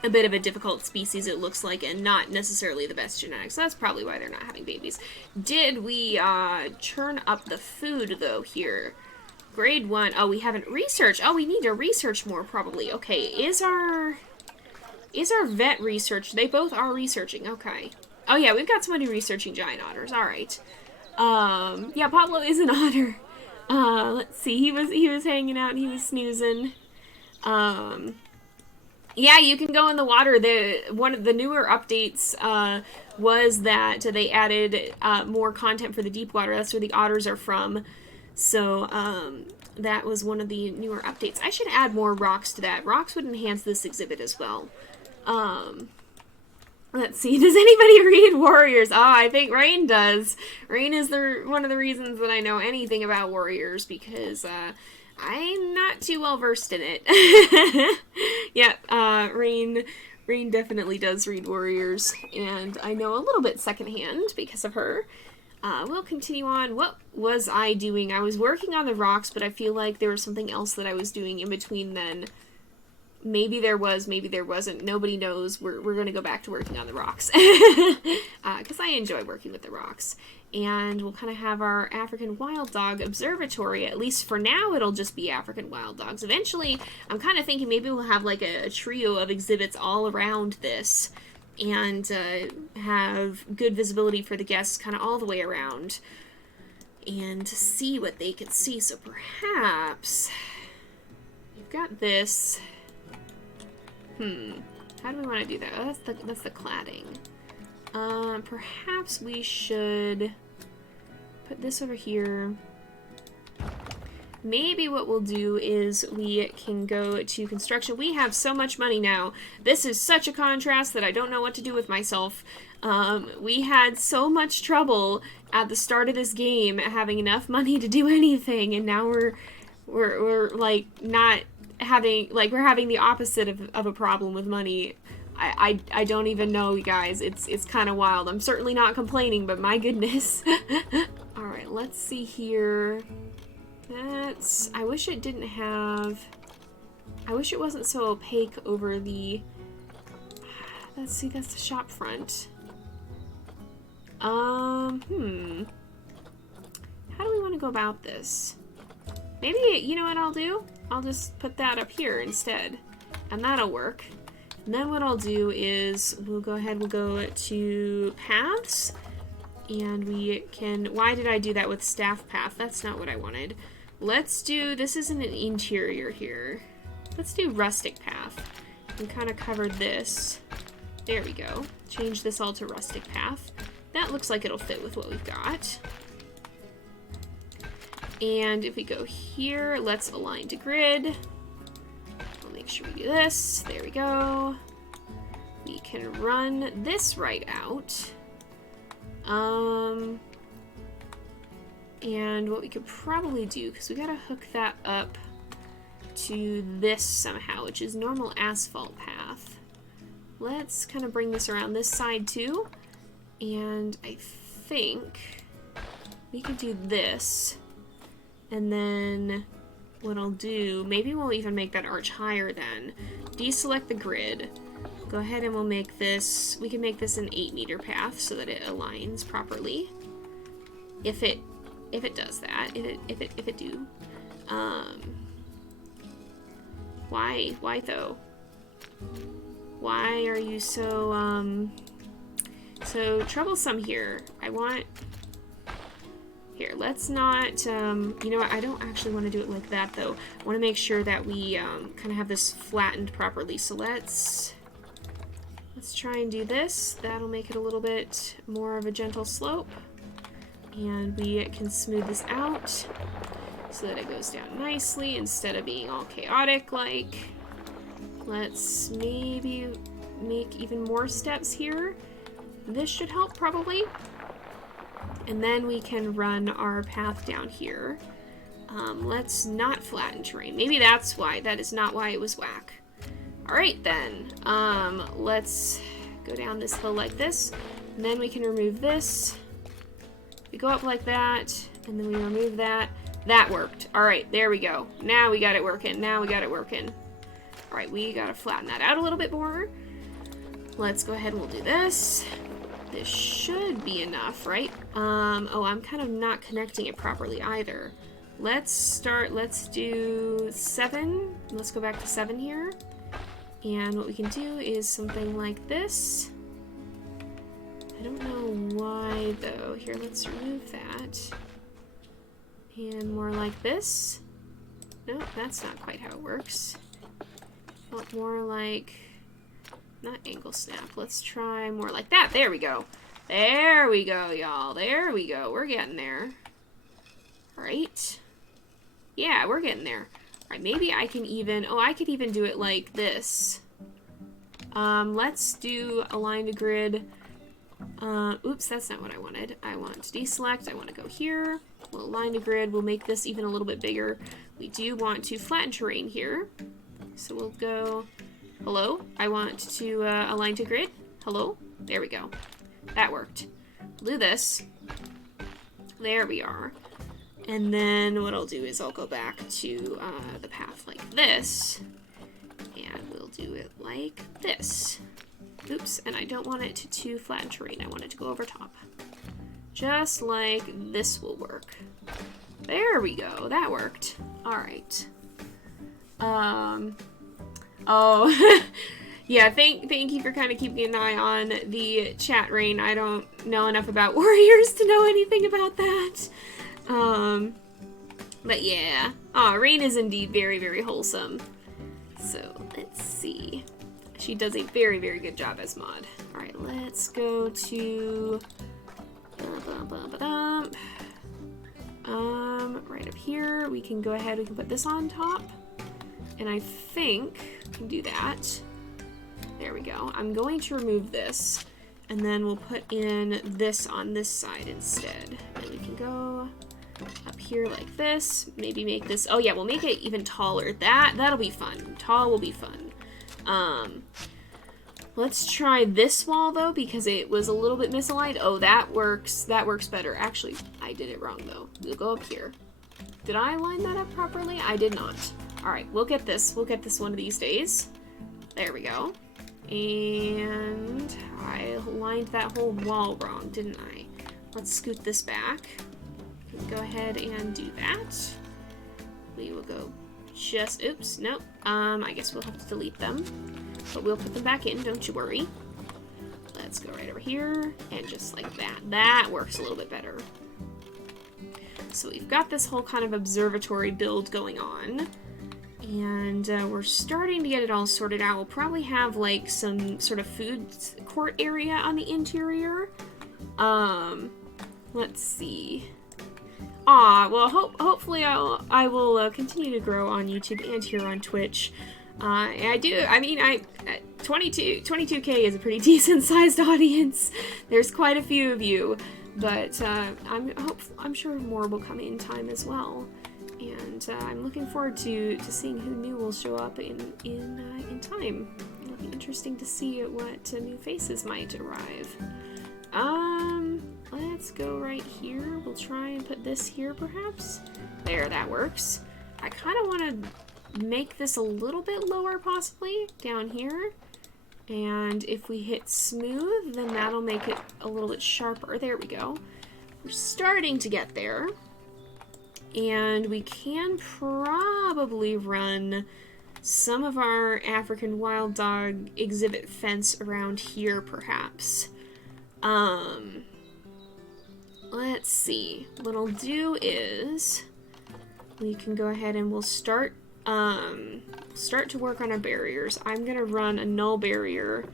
bit of a difficult species, it looks like, and not necessarily the best genetics. So that's probably why they're not having babies. Did we, churn up the food, though, here? Grade 1. Oh, we haven't researched. Oh, we need to research more, probably. Okay, is our vet research? They both are researching. Okay. Oh, yeah, we've got somebody researching giant otters. All right. Yeah, Pablo is an otter. Let's see. He was hanging out. He was snoozing. Yeah, you can go in the water. One of the newer updates was that they added more content for the deep water. That's where the otters are from. So, that was one of the newer updates. I should add more rocks to that. Rocks would enhance this exhibit as well. Let's see. Does anybody read Warriors? Oh, I think Rain does. Rain is one of the reasons that I know anything about Warriors, because I'm not too well versed in it. Yeah, Rain definitely does read Warriors, and I know a little bit secondhand because of her. We'll continue on. What was I doing? I was working on the rocks, but I feel like there was something else that I was doing in between then. Maybe there was, maybe there wasn't. Nobody knows. We're going to go back to working on the rocks. Because I enjoy working with the rocks. And we'll kind of have our African wild dog observatory. At least for now, it'll just be African wild dogs. Eventually, I'm kind of thinking maybe we'll have like a trio of exhibits all around this. And have good visibility for the guests kind of all the way around. And see what they can see. So perhaps you've got this. How do we want to do that? Oh, that's the cladding. Perhaps we should put this over here. Maybe what we'll do is we can go to construction. We have so much money now. This is such a contrast that I don't know what to do with myself. We had so much trouble at the start of this game having enough money to do anything, and now we're like not having, like, we're having the opposite of a problem with money. I don't even know, you guys. It's kind of wild. I'm certainly not complaining, but my goodness. Alright, let's see here. I wish it didn't have... I wish it wasn't so opaque over the... Let's see, that's the shop front. How do we want to go about this? Maybe, you know what I'll do? I'll just put that up here instead. And that'll work. And then what I'll do is we'll go to paths. And we can... Why did I do that with staff path? That's not what I wanted. Let's do... This isn't an interior here. Let's do rustic path. And kind of cover this. There we go. Change this all to rustic path. That looks like it'll fit with what we've got. And if we go here, let's align to grid. I'll make sure we do this. There we go. We can run this right out. And what we could probably do, because we gotta hook that up to this somehow, which is normal asphalt path. Let's kind of bring this around this side too. And I think we could do this. And then what I'll do, maybe we'll even make that arch higher then. Deselect the grid. Go ahead and we'll make this, we can make this an 8-meter path so that it aligns properly. If it does that, if it do. Why though? Why are you so troublesome here? Here, let's not, you know what, I don't actually want to do it like that though. I want to make sure that we kind of have this flattened properly. So let's try and do this. That'll make it a little bit more of a gentle slope. And we can smooth this out so that it goes down nicely instead of being all chaotic like. Let's maybe make even more steps here. This should help probably. And then we can run our path down here. Let's not flatten terrain. Maybe that's why. That is not why it was whack. Alright then. Let's go down this hill like this. And then we can remove this. We go up like that. And then we remove that. That worked. Alright, there we go. Now we got it working. Now we got it working. Alright, we gotta flatten that out a little bit more. Let's go ahead and we'll do this. This should be enough, right? Oh, I'm kind of not connecting it properly either. Let's do 7. Let's go back to 7 here. And what we can do is something like this. I don't know why though. Here, let's remove that. And more like this. No, that's not quite how it works. But more like, not angle snap. Let's try more like that. There we go. There we go, y'all. There we go. We're getting there. All right. Yeah, we're getting there. All right, maybe I can even, oh, I could even do it like this. Let's do align to grid. Oops, that's not what I wanted. I want to deselect. I want to go here. We'll align to grid. We'll make this even a little bit bigger. We do want to flatten terrain here. So we'll go, hello, I want to align to grid. Hello, there we go. That worked. We'll do this. There we are. And then what I'll do is I'll go back to the path like this. And we'll do it like this. Oops, and I don't want it to flatten terrain. I want it to go over top. Just like this will work. There we go, that worked. All right. Oh, yeah, thank you for kind of keeping an eye on the chat, Rain. I don't know enough about warriors to know anything about that. But yeah. Aw, Rain is indeed very, very wholesome. So, let's see. She does a very, very good job as mod. Alright, let's go to... right up here. We can go ahead, we can put this on top. And I think we can do that. There we go. I'm going to remove this. And then we'll put in this on this side instead. And we can go up here like this. Maybe make this... Oh yeah, we'll make it even taller. That'll be fun. Tall will be fun. Let's try this wall though, because it was a little bit misaligned. Oh, that works. That works better. Actually, I did it wrong though. We'll go up here. Did I line that up properly? I did not. Alright, we'll get this. We'll get this one of these days. There we go. And I lined that whole wall wrong, didn't I? Let's scoot this back. Go ahead and do that. We will go just, oops, nope. I guess we'll have to delete them. But we'll put them back in, don't you worry. Let's go right over here, and just like that. That works a little bit better. So we've got this whole kind of observatory build going on. And we're starting to get it all sorted out. We'll probably have like some sort of food court area on the interior. Let's see. Well, hopefully I will continue to grow on YouTube and here on Twitch. 22K is a pretty decent sized audience. There's quite a few of you, but I'm sure more will come in time as well. And I'm looking forward to seeing who new will show up in time. It'll be interesting to see what new faces might arrive. Let's let's go right here. We'll try and put this here perhaps. There, that works. I kind of want to make this a little bit lower possibly down here. And if we hit smooth, then that'll make it a little bit sharper. There we go. We're starting to get there. And we can probably run some of our African wild dog exhibit fence around here, perhaps. Let's see. What I'll do is we can go ahead and we'll start to work on our barriers. I'm gonna run a null barrier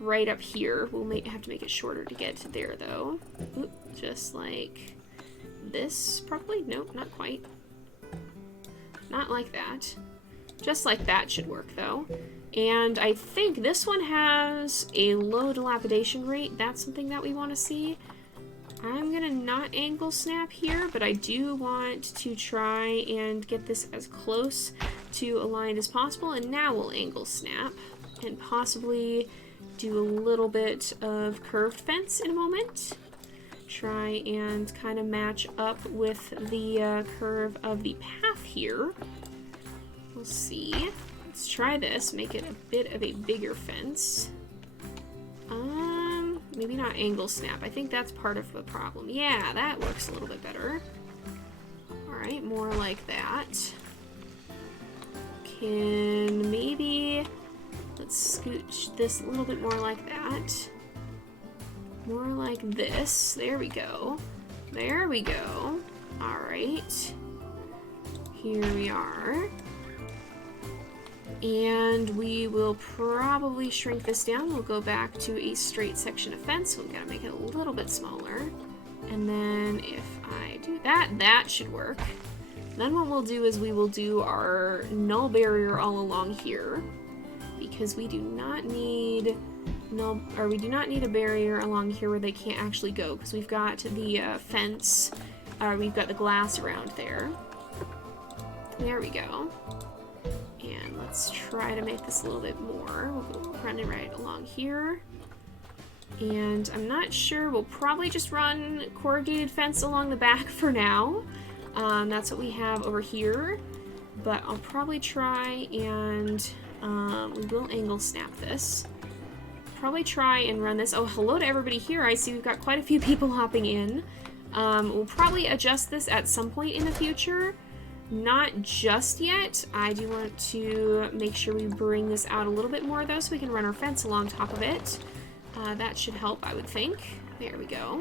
right up here. We'll have to make it shorter to get to there, though. Oop, just like this, probably? Nope, not quite. Not like that. Just like that should work, though. And I think this one has a low dilapidation rate. That's something that we want to see. I'm gonna not angle snap here, but I do want to try and get this as close to aligned as possible. And now we'll angle snap and possibly do a little bit of curved fence in a moment. Try and kind of match up with the curve of the path here. We'll see. Let's try this, make it a bit of a bigger fence. Maybe not angle snap. I think that's part of the problem. Yeah, that works a little bit better. Alright, more like that. Can maybe... Let's scooch this a little bit more like that. More like this. There we go. There we go. Alright. Here we are. And we will probably shrink this down. We'll go back to a straight section of fence. We've got to make it a little bit smaller. And then if I do that, that should work. Then what we'll do is we will do our null barrier all along here, because we do not need a barrier along here where they can't actually go, because we've got the fence, we've got the glass around there. There we go. And let's try to make this a little bit more. We'll run it right along here. And I'm not sure, we'll probably just run corrugated fence along the back for now. That's what we have over here. But I'll probably try and we will angle snap this. Probably try and run this. Oh, hello to everybody here. I see we've got quite a few people hopping in. We'll probably adjust this at some point in the future. Not just yet. I do want to make sure we bring this out a little bit more, though, so we can run our fence along top of it. That should help, I would think. There we go.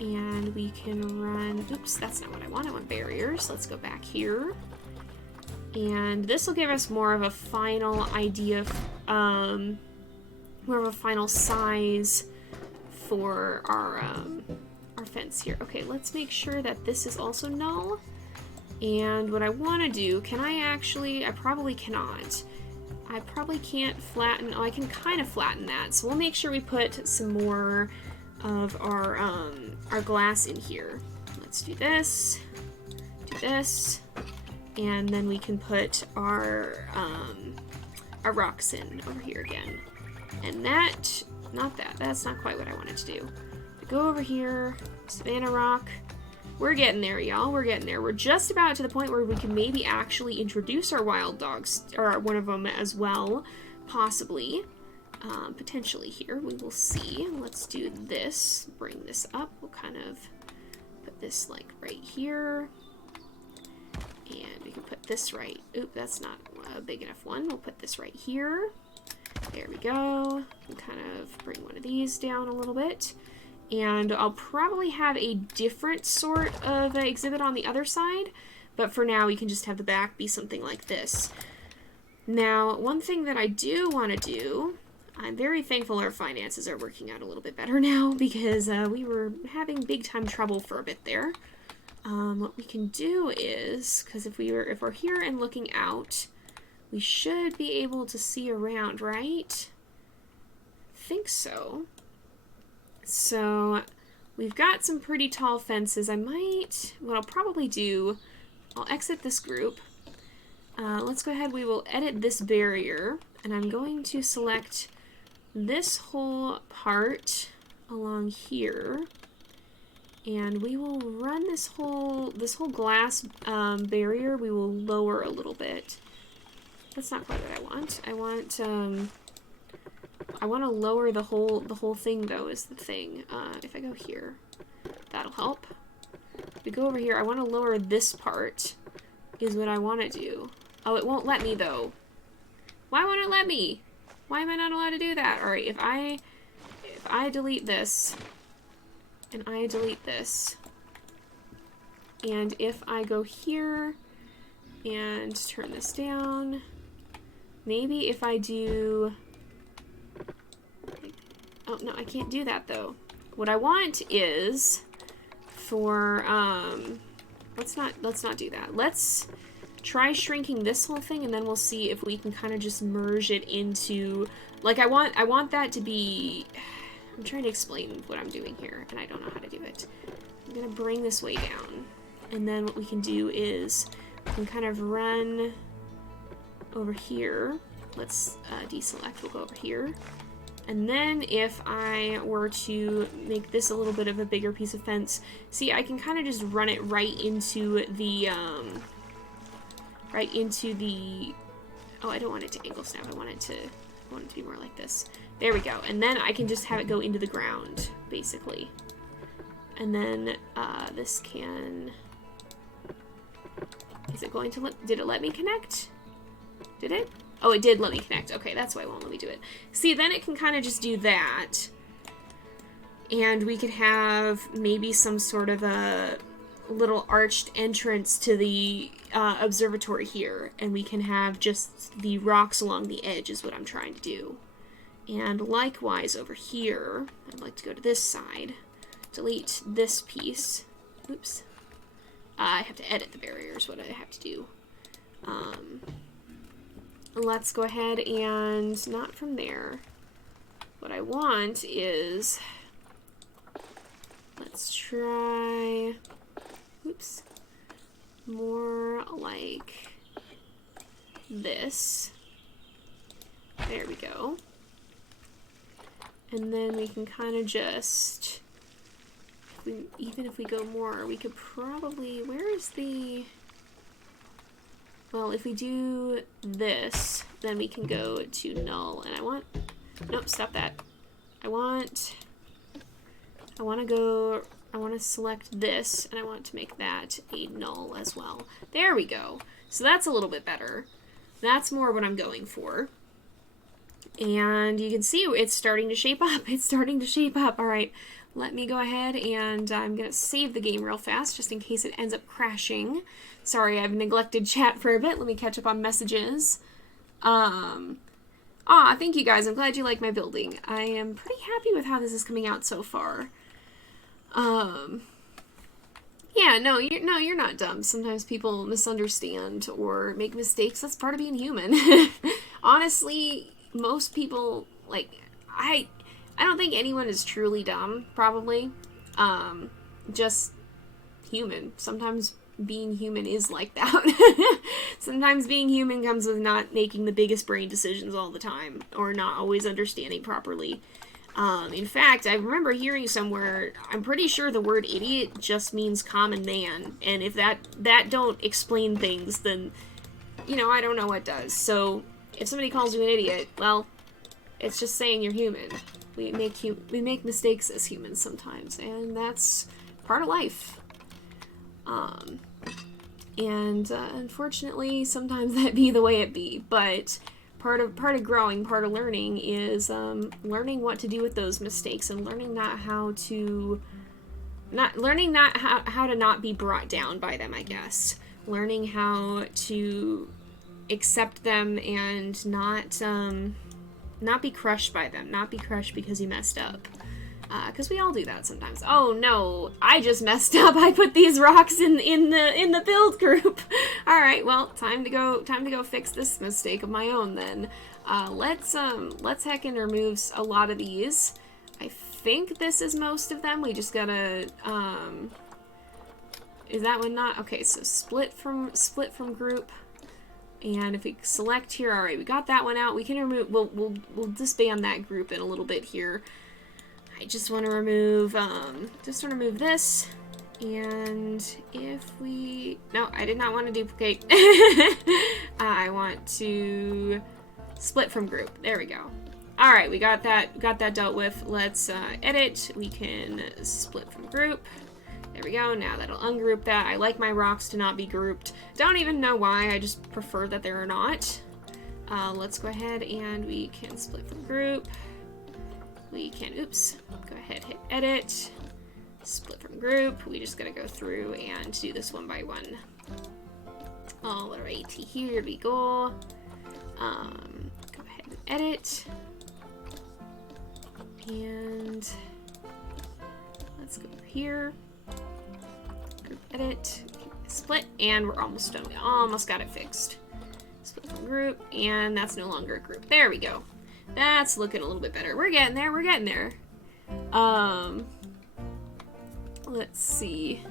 And we can run... Oops, that's not what I want. I want barriers. Let's go back here. And this will give us more of a final idea, more of a final size for our fence here. Okay, let's make sure that this is also null. And what I want to do, can I actually... I probably cannot. I probably can't flatten... Oh, I can kind of flatten that. So we'll make sure we put some more of our glass in here. Let's do this. Do this. And then we can put our rocks in over here again. And that... Not that. That's not quite what I wanted to do. Go over here. Savannah rock. We're getting there, y'all. We're getting there. We're just about to the point where we can maybe actually introduce our wild dogs, or one of them as well, possibly. Potentially here. We will see. Let's do this. Bring this up. We'll kind of put this, like, right here. And we can put this right... Oop, that's not a big enough one. We'll put this right here. There we go. We'll kind of bring one of these down a little bit. And I'll probably have a different sort of exhibit on the other side, but for now we can just have the back be something like this. Now, one thing that I do want to do, I'm very thankful our finances are working out a little bit better now, because we were having big time trouble for a bit there. What we can do is, because if we're here and looking out, we should be able to see around, right? I think so. So we've got some pretty tall fences. What I'll probably do, I'll exit this group. Let's go ahead, we will edit this barrier, and I'm going to select this whole part along here. And we will run this whole glass barrier, we will lower a little bit. That's not quite what I want. I want to lower the whole thing though, is the thing. If I go here, that'll help. If we go over here, I want to lower this part, is what I want to do. Oh, it won't let me though. Why won't it let me? Why am I not allowed to do that? Alright, if I delete this, and I delete this, and if I go here and turn this down, maybe if I do, oh no, I can't do that though. What I want is for, let's not do that. Let's try shrinking this whole thing, and then we'll see if we can kind of just merge it into, like, I want that to be, I'm trying to explain what I'm doing here, and I don't know how to do it. I'm gonna bring this way down, and then what we can do is we can kind of run over here. Let's deselect, we'll go over here. And then if I were to make this a little bit of a bigger piece of fence, see, I can kind of just run it right into the, oh, I don't want it to angle snap, I want it to be more like this. There we go. And then I can just have it go into the ground, basically. And then, this can, is it going to let, did it let me connect? Did it? Oh, it did let me connect. Okay, that's why it won't let me do it. See, then it can kind of just do that. And we could have maybe some sort of a little arched entrance to the observatory here. And we can have just the rocks along the edge is what I'm trying to do. And likewise over here, I'd like to go to this side. Delete this piece. Oops. I have to edit the barriers, what I have to do. Let's go ahead and not from there. What I want is, let's try, oops, more like this. There we go. And then we can kind of just, even if we go more, we could probably, where is the, well, if we do this, then we can go to null, and I want, nope, stop that. I want to select this, and I want to make that a null as well. There we go. So that's a little bit better. That's more what I'm going for. And you can see it's starting to shape up. It's starting to shape up. All right, let me go ahead and I'm going to save the game real fast just in case it ends up crashing. Sorry, I've neglected chat for a bit. Let me catch up on messages. Thank you guys. I'm glad you like my building. I am pretty happy with how this is coming out so far. Yeah, no, you're not dumb. Sometimes people misunderstand or make mistakes. That's part of being human. Honestly, most people, like, I don't think anyone is truly dumb, probably. Just human. Sometimes being human is like that. Sometimes being human comes with not making the biggest brain decisions all the time, or not always understanding properly. In fact, I remember hearing somewhere, I'm pretty sure the word idiot just means common man, and if that don't explain things, then, you know, I don't know what does. So, if somebody calls you an idiot, well, it's just saying you're human. We make mistakes as humans sometimes, and that's part of life. Unfortunately, sometimes that be the way it be, but part of growing, part of learning is learning what to do with those mistakes, and learning how to not be brought down by them, I guess. Learning how to accept them and not be crushed by them, not be crushed because you messed up. Because we all do that sometimes. Oh no, I just messed up. I put these rocks in the build group. All right, well, time to go fix this mistake of my own then. Let's heckin' remove a lot of these. I think this is most of them. We just gotta is that one not? Okay, so split from group. And if we select here, all right, we got that one out. We can remove. We'll disband that group in a little bit here. I just want to remove, this. And if we, no, I did not want to duplicate. I want to split from group. There we go. All right, we got that dealt with. Let's edit. We can split from group. There we go. Now that'll ungroup that. I like my rocks to not be grouped. Don't even know why. I just prefer that they're not. Let's go ahead and we can split from group. We can, oops, go ahead, hit edit. Split from group. We just gotta go through and do this one by one. All right, here we go. Go ahead and edit. And let's go over here. Group edit. Split, and we're almost done. We almost got it fixed. Split from group, and that's no longer a group. There we go. That's looking a little bit better. We're getting there. We're getting there. Let's see.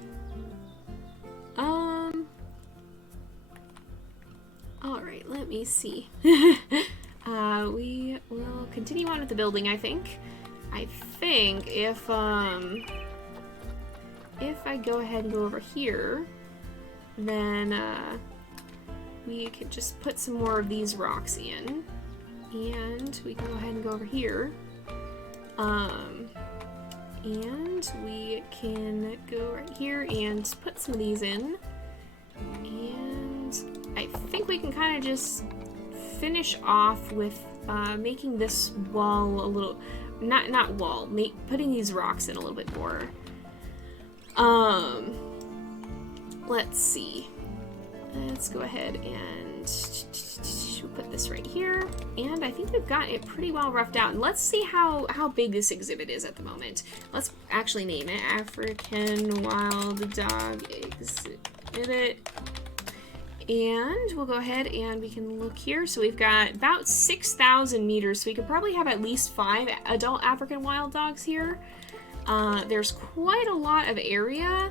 All right, let me see. We will continue on with the building, I think. I think if I go ahead and go over here, then we can just put some more of these rocks in, and we can go ahead and go over here. And we can go right here and put some of these in. And I think we can kind of just finish off with making this wall a little, not wall, putting these rocks in a little bit more. Let's see. Let's go ahead and put this right here. And I think we've got it pretty well roughed out. And let's see how big this exhibit is at the moment. Let's actually name it African Wild Dog Exhibit. And we'll go ahead and we can look here. So we've got about 6,000 meters. So we could probably have at least 5 adult African wild dogs here. There's quite a lot of area.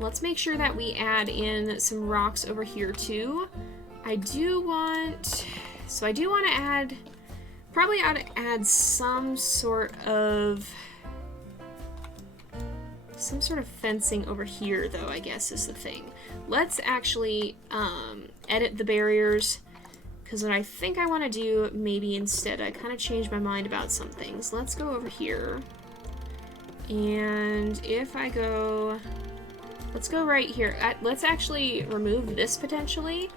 Let's make sure that we add in some rocks over here too. I do want to add, probably ought to add some sort of fencing over here though, I guess is the thing. Let's actually edit the barriers, because what I think I want to do, maybe instead, I kind of changed my mind about some things. Let's go over here, and if I go, let's go right here. Let's actually remove this potentially,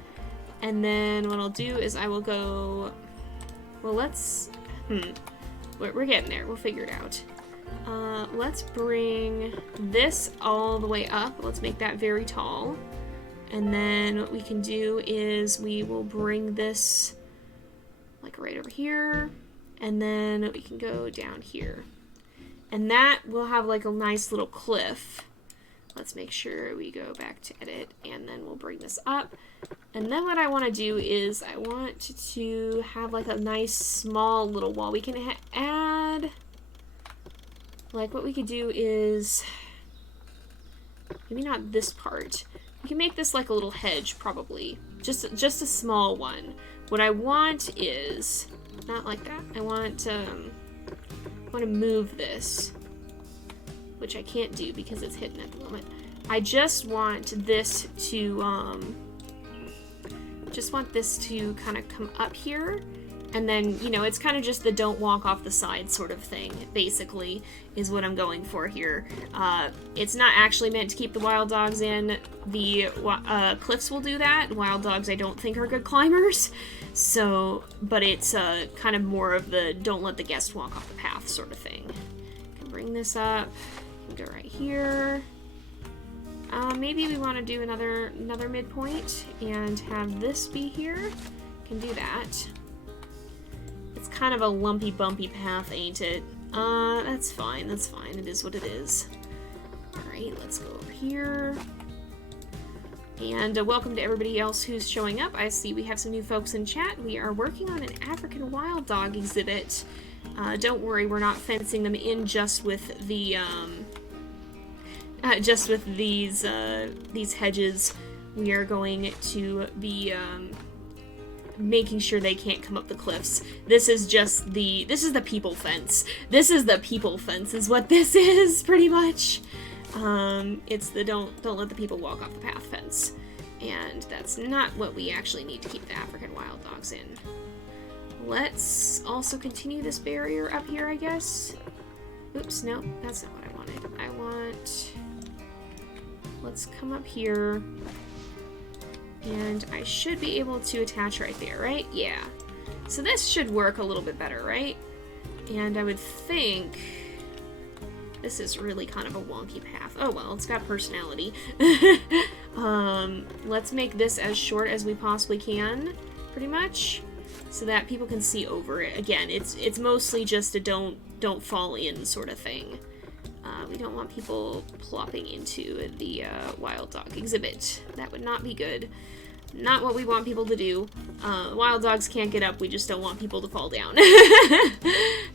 and then what I'll do is I will go, well, let's, we're getting there. We'll figure it out. Let's bring this all the way up. Let's make that very tall. And then what we can do is we will bring this like right over here, and then we can go down here. And that will have like a nice little cliff. Let's make sure we go back to edit, and then we'll bring this up. And then what I want to do is I want to have like a nice small little wall. We can add, like what we could do is, maybe not this part. We can make this like a little hedge probably. Just a small one. What I want is, not like that. I want to move this, which I can't do because it's hidden at the moment. I just want this to kind of come up here, and then, you know, it's kind of just the don't walk off the side sort of thing, basically, is what I'm going for here. It's not actually meant to keep the wild dogs in. The cliffs will do that. Wild dogs I don't think are good climbers, so, but it's kind of more of the don't let the guest walk off the path sort of thing. Can bring this up, can go right here. Maybe we want to do another midpoint and have this be here. Can do that. It's kind of a lumpy, bumpy path, ain't it? That's fine, that's fine. It is what it is. Alright, let's go over here. And welcome to everybody else who's showing up. I see we have some new folks in chat. We are working on an African wild dog exhibit. Don't worry, we're not fencing them in just with the, these hedges. We are going to be, making sure they can't come up the cliffs. This is the people fence. This is the people fence is what this is, pretty much. It's the don't let the people walk off the path fence. And that's not what we actually need to keep the African wild dogs in. Let's also continue this barrier up here, I guess. Oops, no, that's not what I wanted. Let's come up here, and I should be able to attach right there, right? Yeah. So this should work a little bit better, right? And I would think this is really kind of a wonky path. Oh well, it's got personality. Let's make this as short as we possibly can, pretty much, so that people can see over it. Again, it's mostly just a don't fall in sort of thing. We don't want people plopping into the wild dog exhibit. That would not be good. Not what we want people to do. Wild dogs can't get up, we just don't want people to fall down.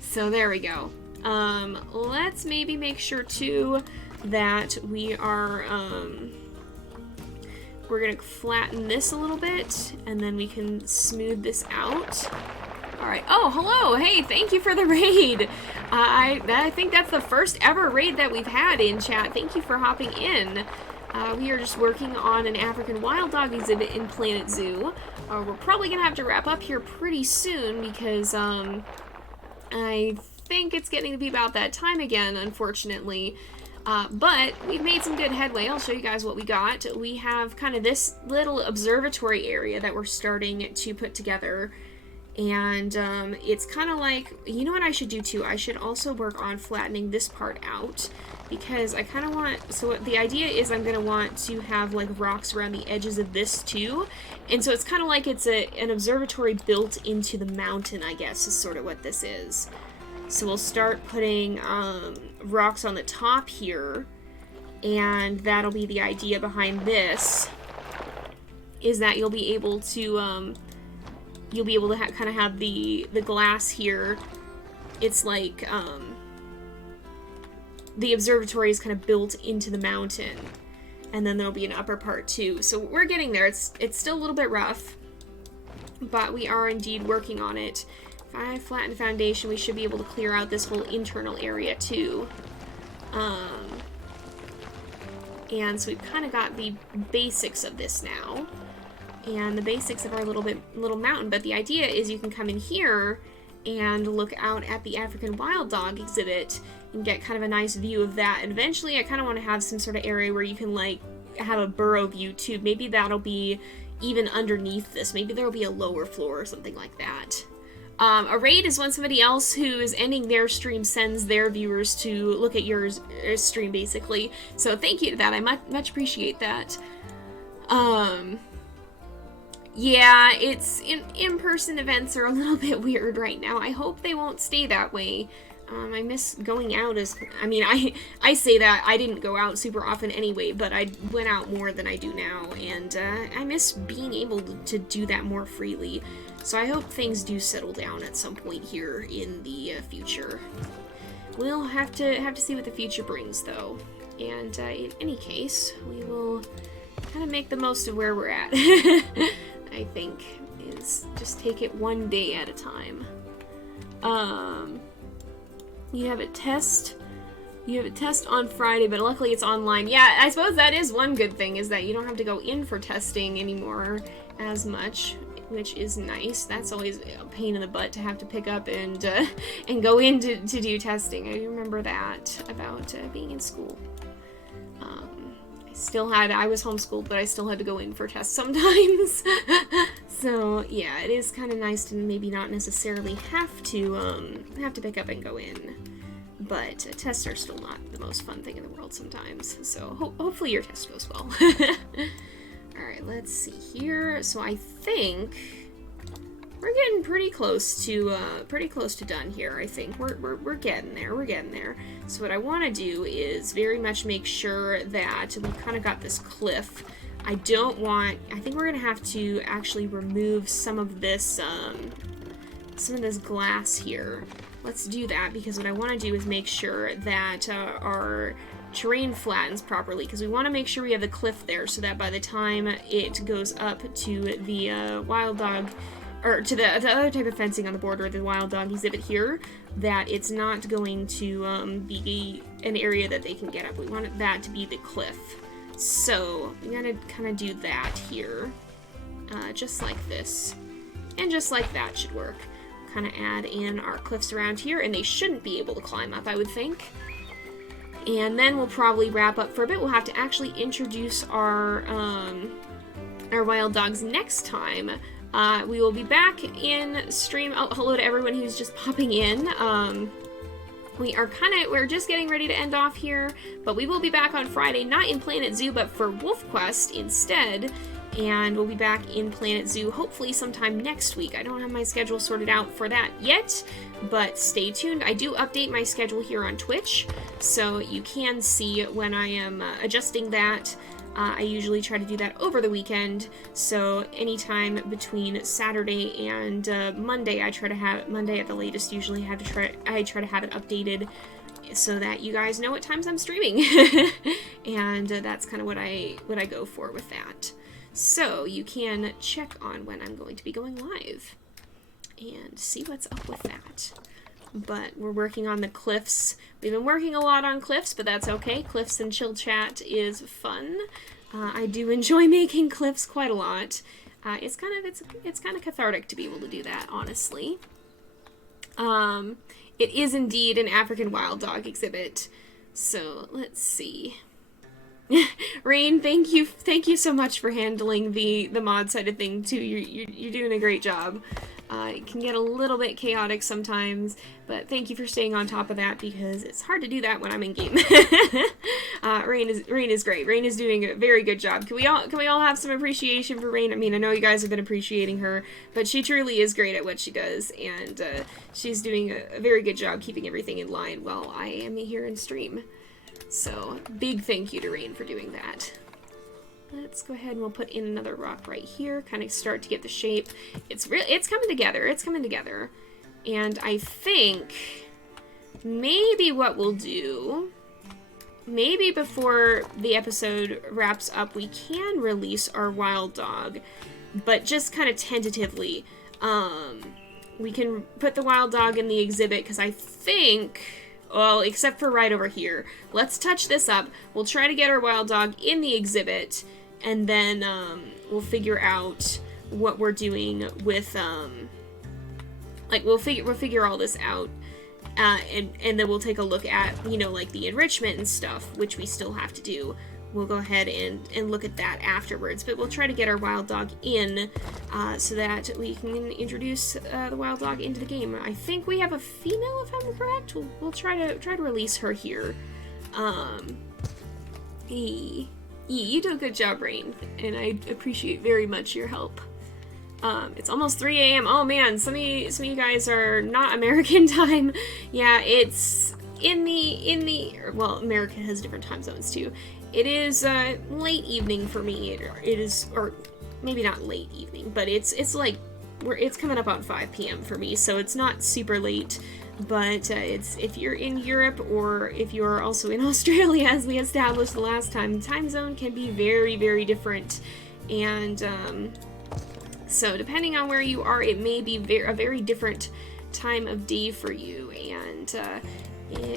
So there we go. Let's maybe make sure too that we are, we're gonna flatten this a little bit, and then we can smooth this out. Alright, oh, hello! Hey, thank you for the raid! I think that's the first ever raid that we've had in chat. Thank you for hopping in. We are just working on an African wild dog exhibit in Planet Zoo. We're probably gonna have to wrap up here pretty soon because, I think it's getting to be about that time again, unfortunately. But we've made some good headway. I'll show you guys what we got. We have kind of this little observatory area that we're starting to put together. And it's kind of like, you know what I should do too? I should also work on flattening this part out, because I kind of want, so the idea is I'm going to want to have like rocks around the edges of this too. And so it's kind of like it's an observatory built into the mountain, I guess, is sort of what this is. So we'll start putting rocks on the top here, and that'll be the idea behind this, is that you'll be able to kind of have the glass here. It's like the observatory is kind of built into the mountain, and then there'll be an upper part too. So we're getting there. It's still a little bit rough, but we are indeed working on it. If I flatten the foundation, we should be able to clear out this whole internal area too. And so we've kind of got the basics of this now, and the basics of our little mountain. But the idea is you can come in here and look out at the African wild dog exhibit and get kind of a nice view of that. And eventually I kind of want to have some sort of area where you can like have a burrow view too. Maybe that'll be even underneath this. Maybe there'll be a lower floor or something like that. A raid is when somebody else who is ending their stream sends their viewers to look at your stream, basically. So thank you to that. I much appreciate that. Yeah, it's in-person events are a little bit weird right now. I hope they won't stay that way. I miss going out I say that, I didn't go out super often anyway, but I went out more than I do now, and I miss being able to do that more freely. So I hope things do settle down at some point here in the future. We'll have to see what the future brings, though. And in any case, we will kind of make the most of where we're at. I think is just take it one day at a time. You have a test on Friday, but luckily it's online. Yeah, I suppose that is one good thing, is that you don't have to go in for testing anymore as much, which is nice. That's always a pain in the butt to have to pick up and go in to do testing. I remember that about being in school. I was homeschooled, but I still had to go in for tests sometimes. So yeah, it is kind of nice to maybe not necessarily have to pick up and go in. But tests are still not the most fun thing in the world sometimes. So hopefully your test goes well. Alright, let's see here. So I think we're getting pretty close to done here. I think we're getting there. We're getting there. So what I want to do is very much make sure that we kind of got this cliff. I think we're gonna have to actually remove some of this glass here. Let's do that, because what I want to do is make sure that our terrain flattens properly, because we want to make sure we have the cliff there, so that by the time it goes up to the wild dog or to the other type of fencing on the border of the wild dog exhibit here, that it's not going to be an area that they can get up. We want that to be the cliff. So I'm gonna kind of do that here, just like this. And just like that should work. Kind of add in our cliffs around here, and they shouldn't be able to climb up, I would think. And then we'll probably wrap up for a bit. We'll have to actually introduce our wild dogs next time. We will be back in stream. Oh, hello to everyone who's just popping in. We're just getting ready to end off here, but we will be back on Friday, not in Planet Zoo, but for Wolf Quest instead. And we'll be back in Planet Zoo hopefully sometime next week. I don't have my schedule sorted out for that yet, but stay tuned. I do update my schedule here on Twitch, so you can see when I am adjusting that. I usually try to do that over the weekend, so anytime between Saturday and Monday, I try to have Monday at the latest. Usually, I try to have it updated so that you guys know what times I'm streaming, and that's kind of what I go for with that. So you can check on when I'm going to be going live and see what's up with that. But we're working on the cliffs. We've been working a lot on cliffs, but that's okay. Cliffs and chill chat is fun. I do enjoy making cliffs quite a lot. It's kind of cathartic to be able to do that, honestly. It is indeed an African wild dog exhibit. So let's see. Rain, thank you so much for handling the mod side of thing too. You're doing a great job. It can get a little bit chaotic sometimes, but thank you for staying on top of that, because it's hard to do that when I'm in game. Rain is great. Rain is doing a very good job. Can we all have some appreciation for Rain? I mean, I know you guys have been appreciating her, but she truly is great at what she does, and she's doing a very good job keeping everything in line while I am here in stream. So, big thank you to Rain for doing that. Let's go ahead and we'll put in another rock right here, kind of start to get the shape. It's coming together, it's coming together. And I think maybe what we'll do, maybe before the episode wraps up, we can release our wild dog, but just kind of tentatively. We can put the wild dog in the exhibit, because I think... Well, except for right over here. Let's touch this up. We'll try to get our wild dog in the exhibit, and then we'll figure out what we're doing with like we'll figure all this out, and then we'll take a look at, you know, like the enrichment and stuff, which we still have to do. We'll go ahead and look at that afterwards, but we'll try to get our wild dog in so that we can introduce the wild dog into the game. I think we have a female, if I'm correct. We'll try to release her here. You do a good job, Rain, and I appreciate very much your help. It's almost 3 a.m. Oh man, some of you guys are not American time. Yeah, it's well, America has different time zones too. It is late evening for me. It is, or maybe not late evening, but it's like it's coming up on 5 p.m. for me, so it's not super late. But it's, if you're in Europe, or if you're also in Australia, as we established the last time, the time zone can be very, very different. And so depending on where you are, it may be a very different time of day for you. And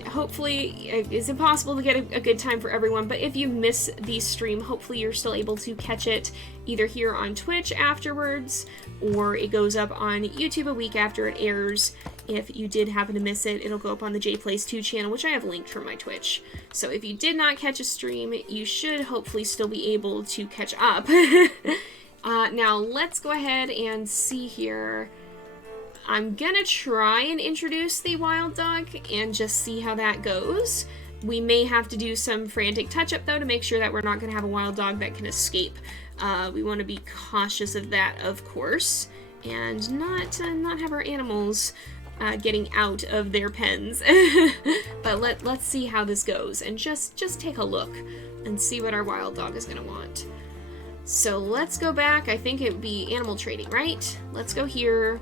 hopefully it's impossible to get a good time for everyone, but if you miss the stream, hopefully you're still able to catch it either here on Twitch afterwards, or it goes up on YouTube a week after it airs. If you did happen to miss it, it'll go up on the JayPlays 2 channel, which I have linked from my Twitch. So if you did not catch a stream, you should hopefully still be able to catch up. Now let's go ahead and see here. I'm gonna try and introduce the wild dog and just see how that goes. We may have to do some frantic touch-up though to make sure that we're not gonna have a wild dog that can escape. We want to be cautious of that, of course, and not have our animals getting out of their pens. But let's see how this goes, and just take a look and see what our wild dog is gonna want. So let's go back. I think it would be animal trading, right? Let's go here.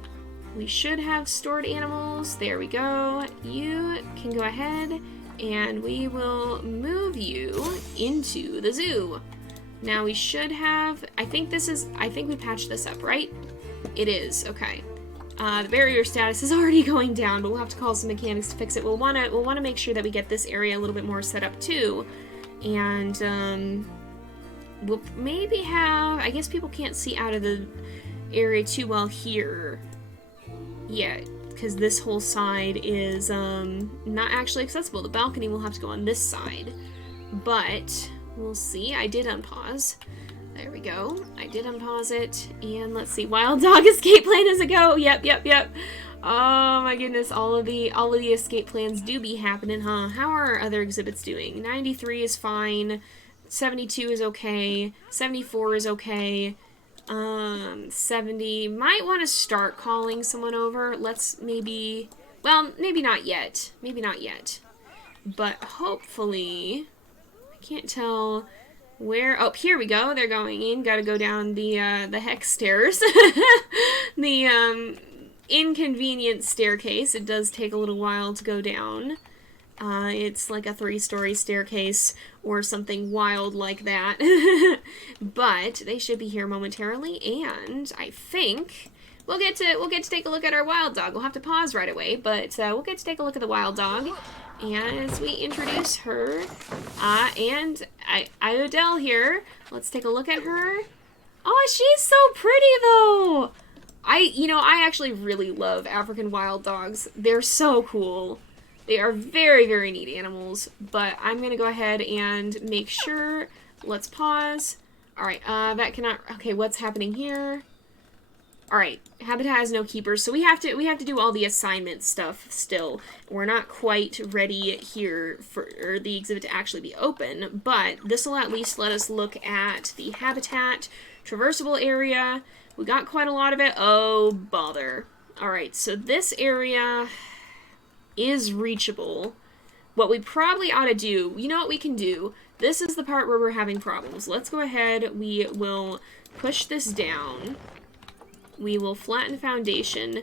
We should have stored animals. There we go. You can go ahead and we will move you into the zoo. Now we should have, I think we patched this up, right? It is, okay. The barrier status is already going down, but we'll have to call some mechanics to fix it. We'll wanna make sure that we get this area a little bit more set up too. And we'll maybe have, I guess people can't see out of the area too well here. Yeah, because this whole side is not actually accessible. The balcony will have to go on this side. But we'll see. I did unpause. There we go. I did unpause it. And let's see. Wild Dog escape plan is a go. Yep. Oh my goodness. All of the escape plans do be happening, huh? How are our other exhibits doing? 93 is fine. 72 is okay. 74 is okay. 70 might want to start calling someone over. Let's maybe, well, maybe not yet. Maybe not yet. But hopefully, I can't tell where, oh, here we go. They're going in. Gotta go down the hex stairs. The, inconvenient staircase. It does take a little while to go down. It's like a 3-story staircase or something wild like that. But they should be here momentarily, and I think we'll get to take a look at our wild dog. We'll have to pause right away, but we'll get to take a look at the wild dog as we introduce her. And Iodel here. Let's take a look at her. Oh, she's so pretty though. I actually really love African wild dogs. They're so cool. They are very, very neat animals, but I'm going to go ahead and make sure. Let's pause. Alright, that cannot, okay, what's happening here? Alright, Habitat has no keepers, so we have to do all the assignment stuff still. We're not quite ready here for the exhibit to actually be open, but this will at least let us look at the habitat, traversable area. We got quite a lot of it. Oh, bother. Alright, so this area is reachable. What we probably ought to do, you know what we can do? This is the part where we're having problems. Let's go ahead, we will push this down. We will flatten the foundation.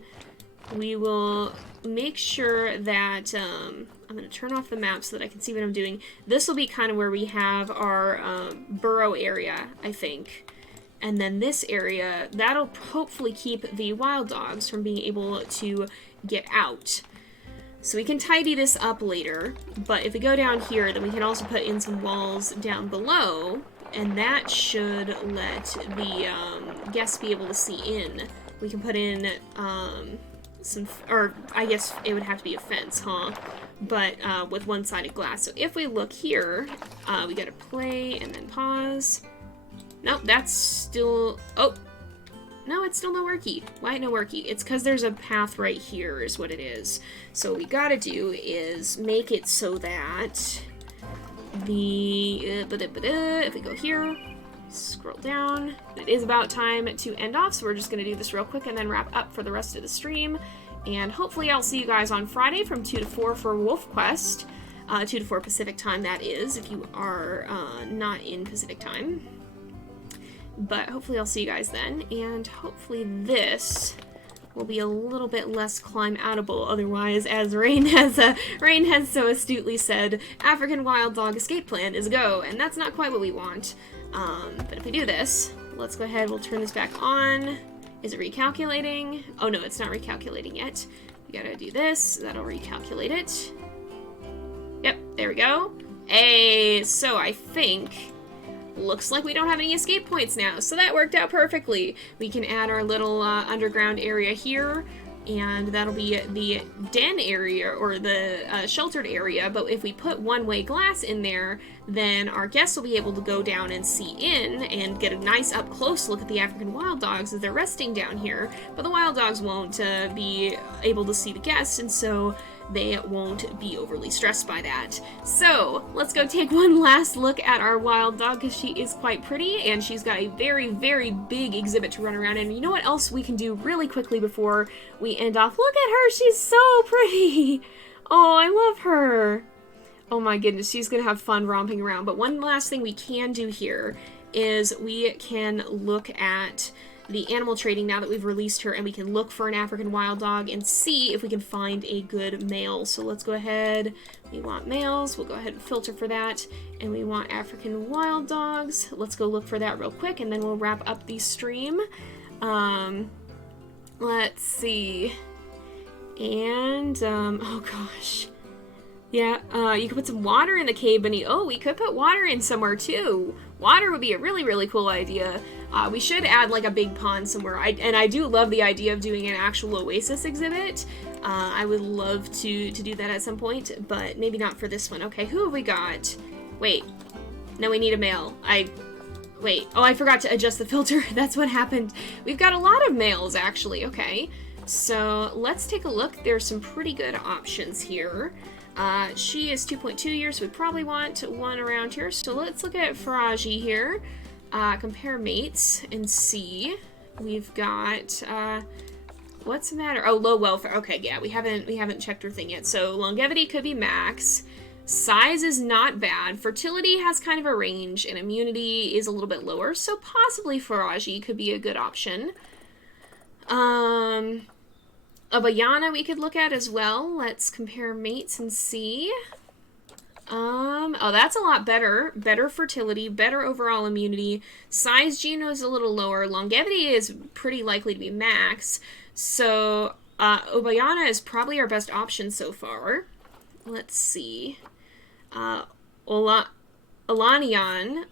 We will make sure that, I'm going to turn off the map so that I can see what I'm doing. This will be kind of where we have our burrow area, I think. And then this area, that'll hopefully keep the wild dogs from being able to get out. So we can tidy this up later, but if we go down here, then we can also put in some walls down below, and that should let the guests be able to see in. We can put in or I guess it would have to be a fence, huh? But with one-sided glass. So if we look here, we gotta play and then pause. Nope, that's still, oh, no, it's still no worky. Why no worky? It's because there's a path right here is what it is. So what we gotta do is make it so that the, if we go here, scroll down, it is about time to end off, so we're just gonna do this real quick and then wrap up for the rest of the stream. And hopefully I'll see you guys on Friday from 2 to 4 for Wolf Quest. 2 to 4 Pacific time, that is, if you are not in Pacific time. But hopefully I'll see you guys then, and hopefully this will be a little bit less climb-outable. Otherwise, as Rain has so astutely said, African wild dog escape plan is a go, and that's not quite what we want. But if we do this, let's go ahead, we'll turn this back on. Is it recalculating? Oh no, it's not recalculating yet. We gotta do this, that'll recalculate it. Yep, there we go. Hey, so I think looks like we don't have any escape points now, so that worked out perfectly. We can add our little underground area here, and that'll be the den area, or the sheltered area, but if we put one-way glass in there, then our guests will be able to go down and see in and get a nice up-close look at the African wild dogs as they're resting down here, but the wild dogs won't be able to see the guests, and so they won't be overly stressed by that. So, let's go take one last look at our wild dog, because she is quite pretty, and she's got a very, very big exhibit to run around in. And you know what else we can do really quickly before we end off? Look at her! She's so pretty! Oh, I love her! Oh my goodness, she's gonna have fun romping around. But one last thing we can do here is we can look at the animal trading now that we've released her, and we can look for an African wild dog and see if we can find a good male. So let's go ahead, we want males, we'll go ahead and filter for that, and we want African wild dogs. Let's go look for that real quick, and then we'll wrap up the stream. Let's see. And, oh gosh. Yeah, you could put some water in the cave beneath. Oh, we could put water in somewhere too. Water would be a really, really cool idea. We should add like a big pond somewhere. And I do love the idea of doing an actual oasis exhibit. I would love to do that at some point, but maybe not for this one. Okay, who have we got? Wait. No, we need a male. Wait. Oh, I forgot to adjust the filter. That's what happened. We've got a lot of males, actually. Okay. So, let's take a look. There's some pretty good options here. She is 2.2 years. We probably want one around here. So, let's look at Faraji here. Compare mates and see. We've got, what's the matter? Oh, low welfare. Okay, yeah, we haven't checked her thing yet. So, longevity could be max. Size is not bad. Fertility has kind of a range, and immunity is a little bit lower, so possibly Faraji could be a good option. A Bayana we could look at as well. Let's compare mates and see. Oh, that's a lot better. Better fertility, better overall immunity. Size gene is a little lower. Longevity is pretty likely to be max. So, Obayana is probably our best option so far. Let's see. Olanian,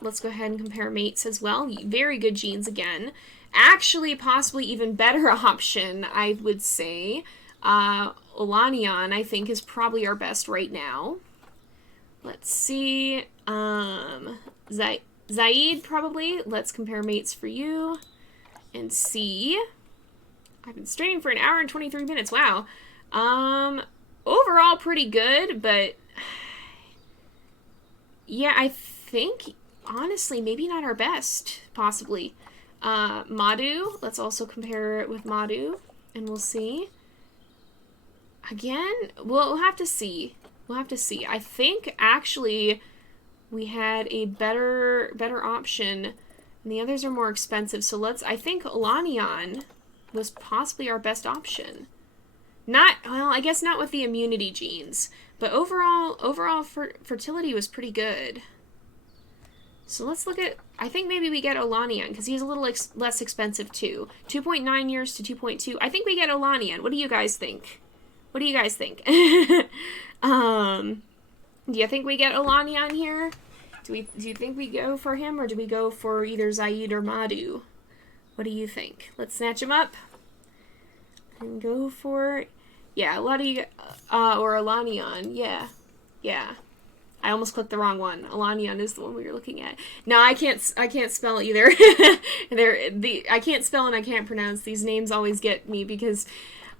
let's go ahead and compare mates as well. Very good genes again. Actually, possibly even better option, I would say. Olanian, I think, is probably our best right now. Let's see. Zaid, probably. Let's compare mates for you and see. I've been streaming for 1 hour and 23 minutes. Wow. Overall, pretty good, but yeah, I think, honestly, maybe not our best, possibly. Madhu, let's also compare it with Madhu, and we'll see. Again, we'll have to see. We'll have to see. I think, actually, we had a better option, and the others are more expensive, so I think Olanian was possibly our best option. Well, I guess not with the immunity genes, but overall fertility was pretty good. So let's look at, I think maybe we get Olanian, because he's a little less expensive too. 2.9 years to 2.2. I think we get Olanian. What do you guys think? What do you guys think? Do you think we get Olanian here? Do you think we go for him, or do we go for either Zaid or Madhu? What do you think? Let's snatch him up and go for, yeah, a lot of you, or Olanian, yeah. I almost clicked the wrong one. Olanian is the one we were looking at. No, I can't spell either. I can't spell and I can't pronounce. These names always get me because,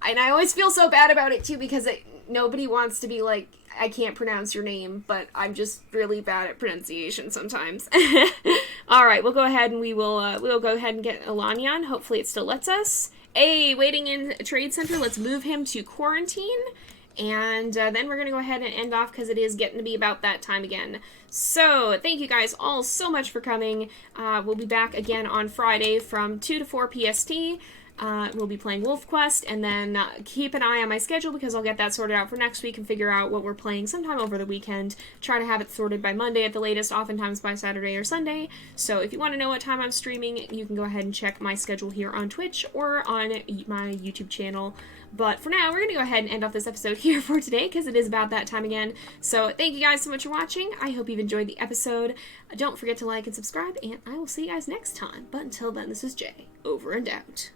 and I always feel so bad about it too because nobody wants to be like, I can't pronounce your name, but I'm just really bad at pronunciation sometimes. All right, we'll go ahead and we'll go ahead and get Olanian. Hopefully it still lets us. Hey, waiting in a trade center. Let's move him to quarantine. And then we're going to go ahead and end off because it is getting to be about that time again. So, thank you guys all so much for coming. We'll be back again on Friday from 2 to 4 PST. We'll be playing Wolf Quest, and then keep an eye on my schedule because I'll get that sorted out for next week and figure out what we're playing sometime over the weekend. Try to have it sorted by Monday at the latest, oftentimes by Saturday or Sunday. So if you want to know what time I'm streaming, you can go ahead and check my schedule here on Twitch or on my YouTube channel. But for now, we're going to go ahead and end off this episode here for today because it is about that time again. So thank you guys so much for watching. I hope you've enjoyed the episode. Don't forget to like and subscribe, and I will see you guys next time. But until then, this is Jay, over and out.